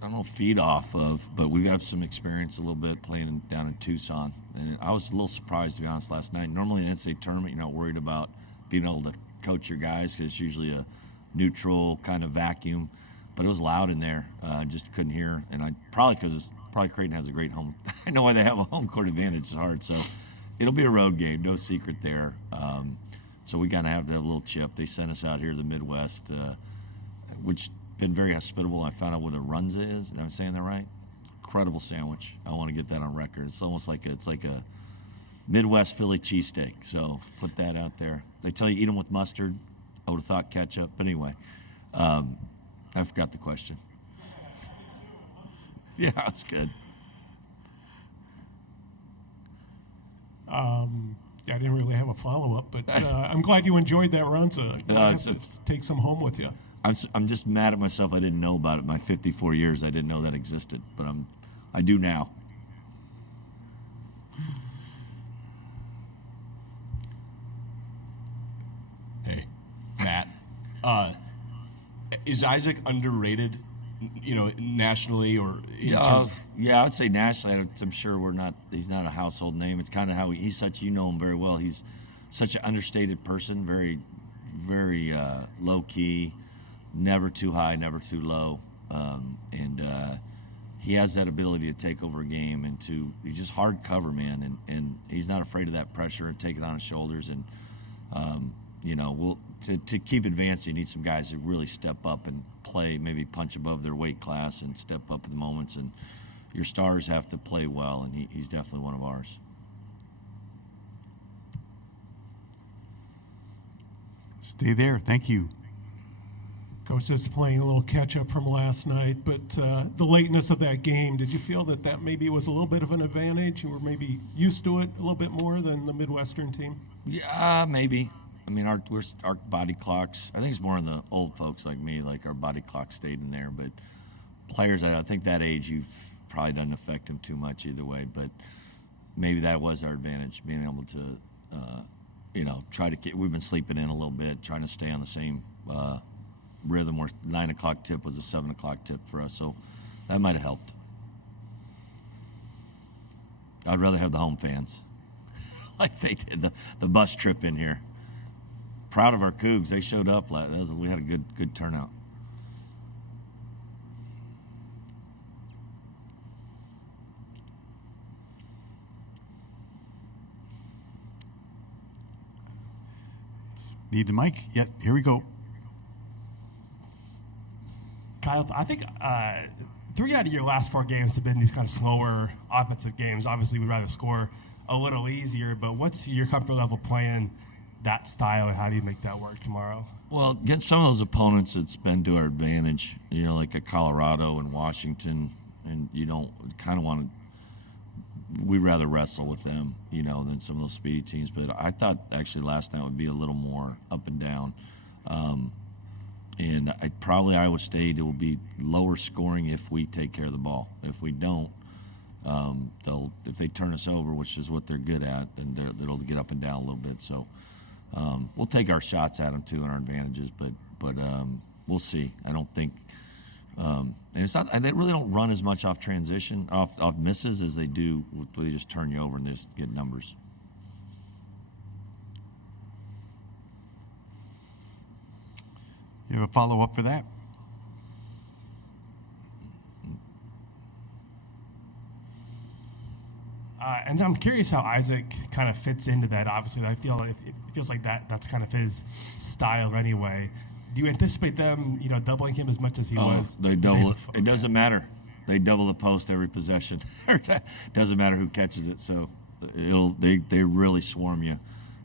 don't know, feed off of, but we have some experience a little bit playing down in Tucson. And I was a little surprised, to be honest, last night. Normally in an NCAA tournament, you're not worried about being able to coach your guys because it's usually a neutral kind of vacuum, but it was loud in there. Just couldn't hear, and because Creighton has a great home. I know why they have a home court advantage. It's hard, so it'll be a road game, no secret there. So we gotta have that little chip. They sent us out here to the Midwest, which been very hospitable. I found out what a runza is. Am I saying that right? Incredible sandwich. I want to get that on record. It's almost like it's like a Midwest Philly cheesesteak. So put that out there. They tell you eat them with mustard. I would have thought ketchup, but anyway, I forgot the question. Yeah, it's good. I didn't really have a follow-up, but I'm glad you enjoyed that runza. You have to take some home with you. I'm just mad at myself. I didn't know about it. My 54 years, I didn't know that existed, but I do now. Hey, Matt. Is Isaac underrated? Nationally or in terms I would say nationally. I'm sure he's not a household name. It's kind of how he's such. You know him very well. He's such an understated person. Very, very low key. Never too high, never too low. And he has that ability to take over a game and he's just hard cover, man. And he's not afraid of that pressure and take it on his shoulders. And to keep advancing, you need some guys who really step up and play, maybe punch above their weight class and step up in the moments. And your stars have to play well, and he's definitely one of ours. Stay there. Thank you. Coach, just playing a little catch-up from last night, but the lateness of that game, did you feel that maybe was a little bit of an advantage? You were maybe used to it a little bit more than the Midwestern team? Yeah, maybe. I mean, our body clocks, I think it's more in the old folks like me, like our body clock stayed in there. But players, I think that age, probably doesn't affect him too much either way. But maybe that was our advantage, being able to, try to get. We've been sleeping in a little bit, trying to stay on the same rhythm. Where 9 o'clock tip was a 7 o'clock tip for us, so that might have helped. I'd rather have the home fans, like they did the bus trip in here. Proud of our Cougs. They showed up. We had a good turnout. Need the mic? Yeah, here we go. Kyle, I think 3 out of your last 4 games have been these kind of slower offensive games. Obviously, we'd rather score a little easier, but what's your comfort level playing that style, and how do you make that work tomorrow? Well, against some of those opponents, it's been to our advantage, like a Colorado and Washington, and you don't kind of want to. We'd rather wrestle with them, than some of those speedy teams. But I thought actually last night would be a little more up and down. And probably Iowa State, it will be lower scoring if we take care of the ball. If we don't, if they turn us over, which is what they're good at, then they'll get up and down a little bit. So we'll take our shots at them too and our advantages, but we'll see. I don't think. And it's not. They really don't run as much off transition, off misses as they do. They just turn you over and just get numbers. You have a follow-up for that? And I'm curious how Isaac kind of fits into that. Obviously, I feel like it feels like that's kind of his style anyway. Do you anticipate them, doubling him as much as he was? They double it. It doesn't matter. They double the post every possession. Doesn't matter who catches it. So they really swarm you.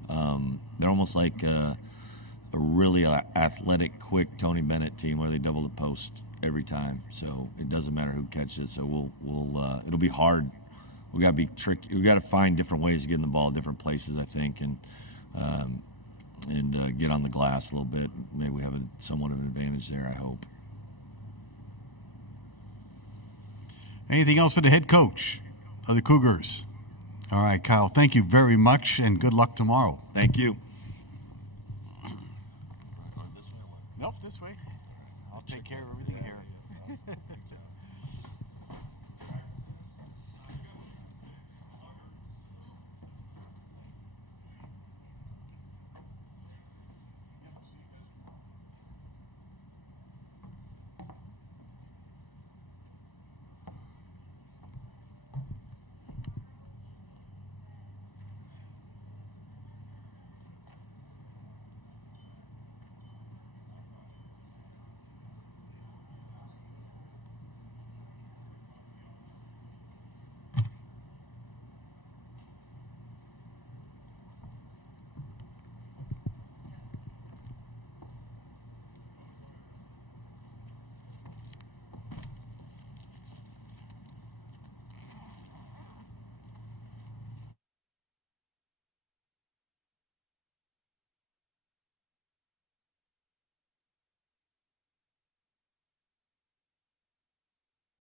They're almost like a really athletic, quick Tony Bennett team where they double the post every time. So it doesn't matter who catches it. So it'll be hard. We got to be tricky. We got to find different ways of getting the ball in different places, I think, and get on the glass a little bit. Maybe we have somewhat of an advantage there, I hope. Anything else for the head coach of the Cougars? All right, Kyle, thank you very much, and good luck tomorrow. Thank you. Nope, this way. I'll take care of everything here.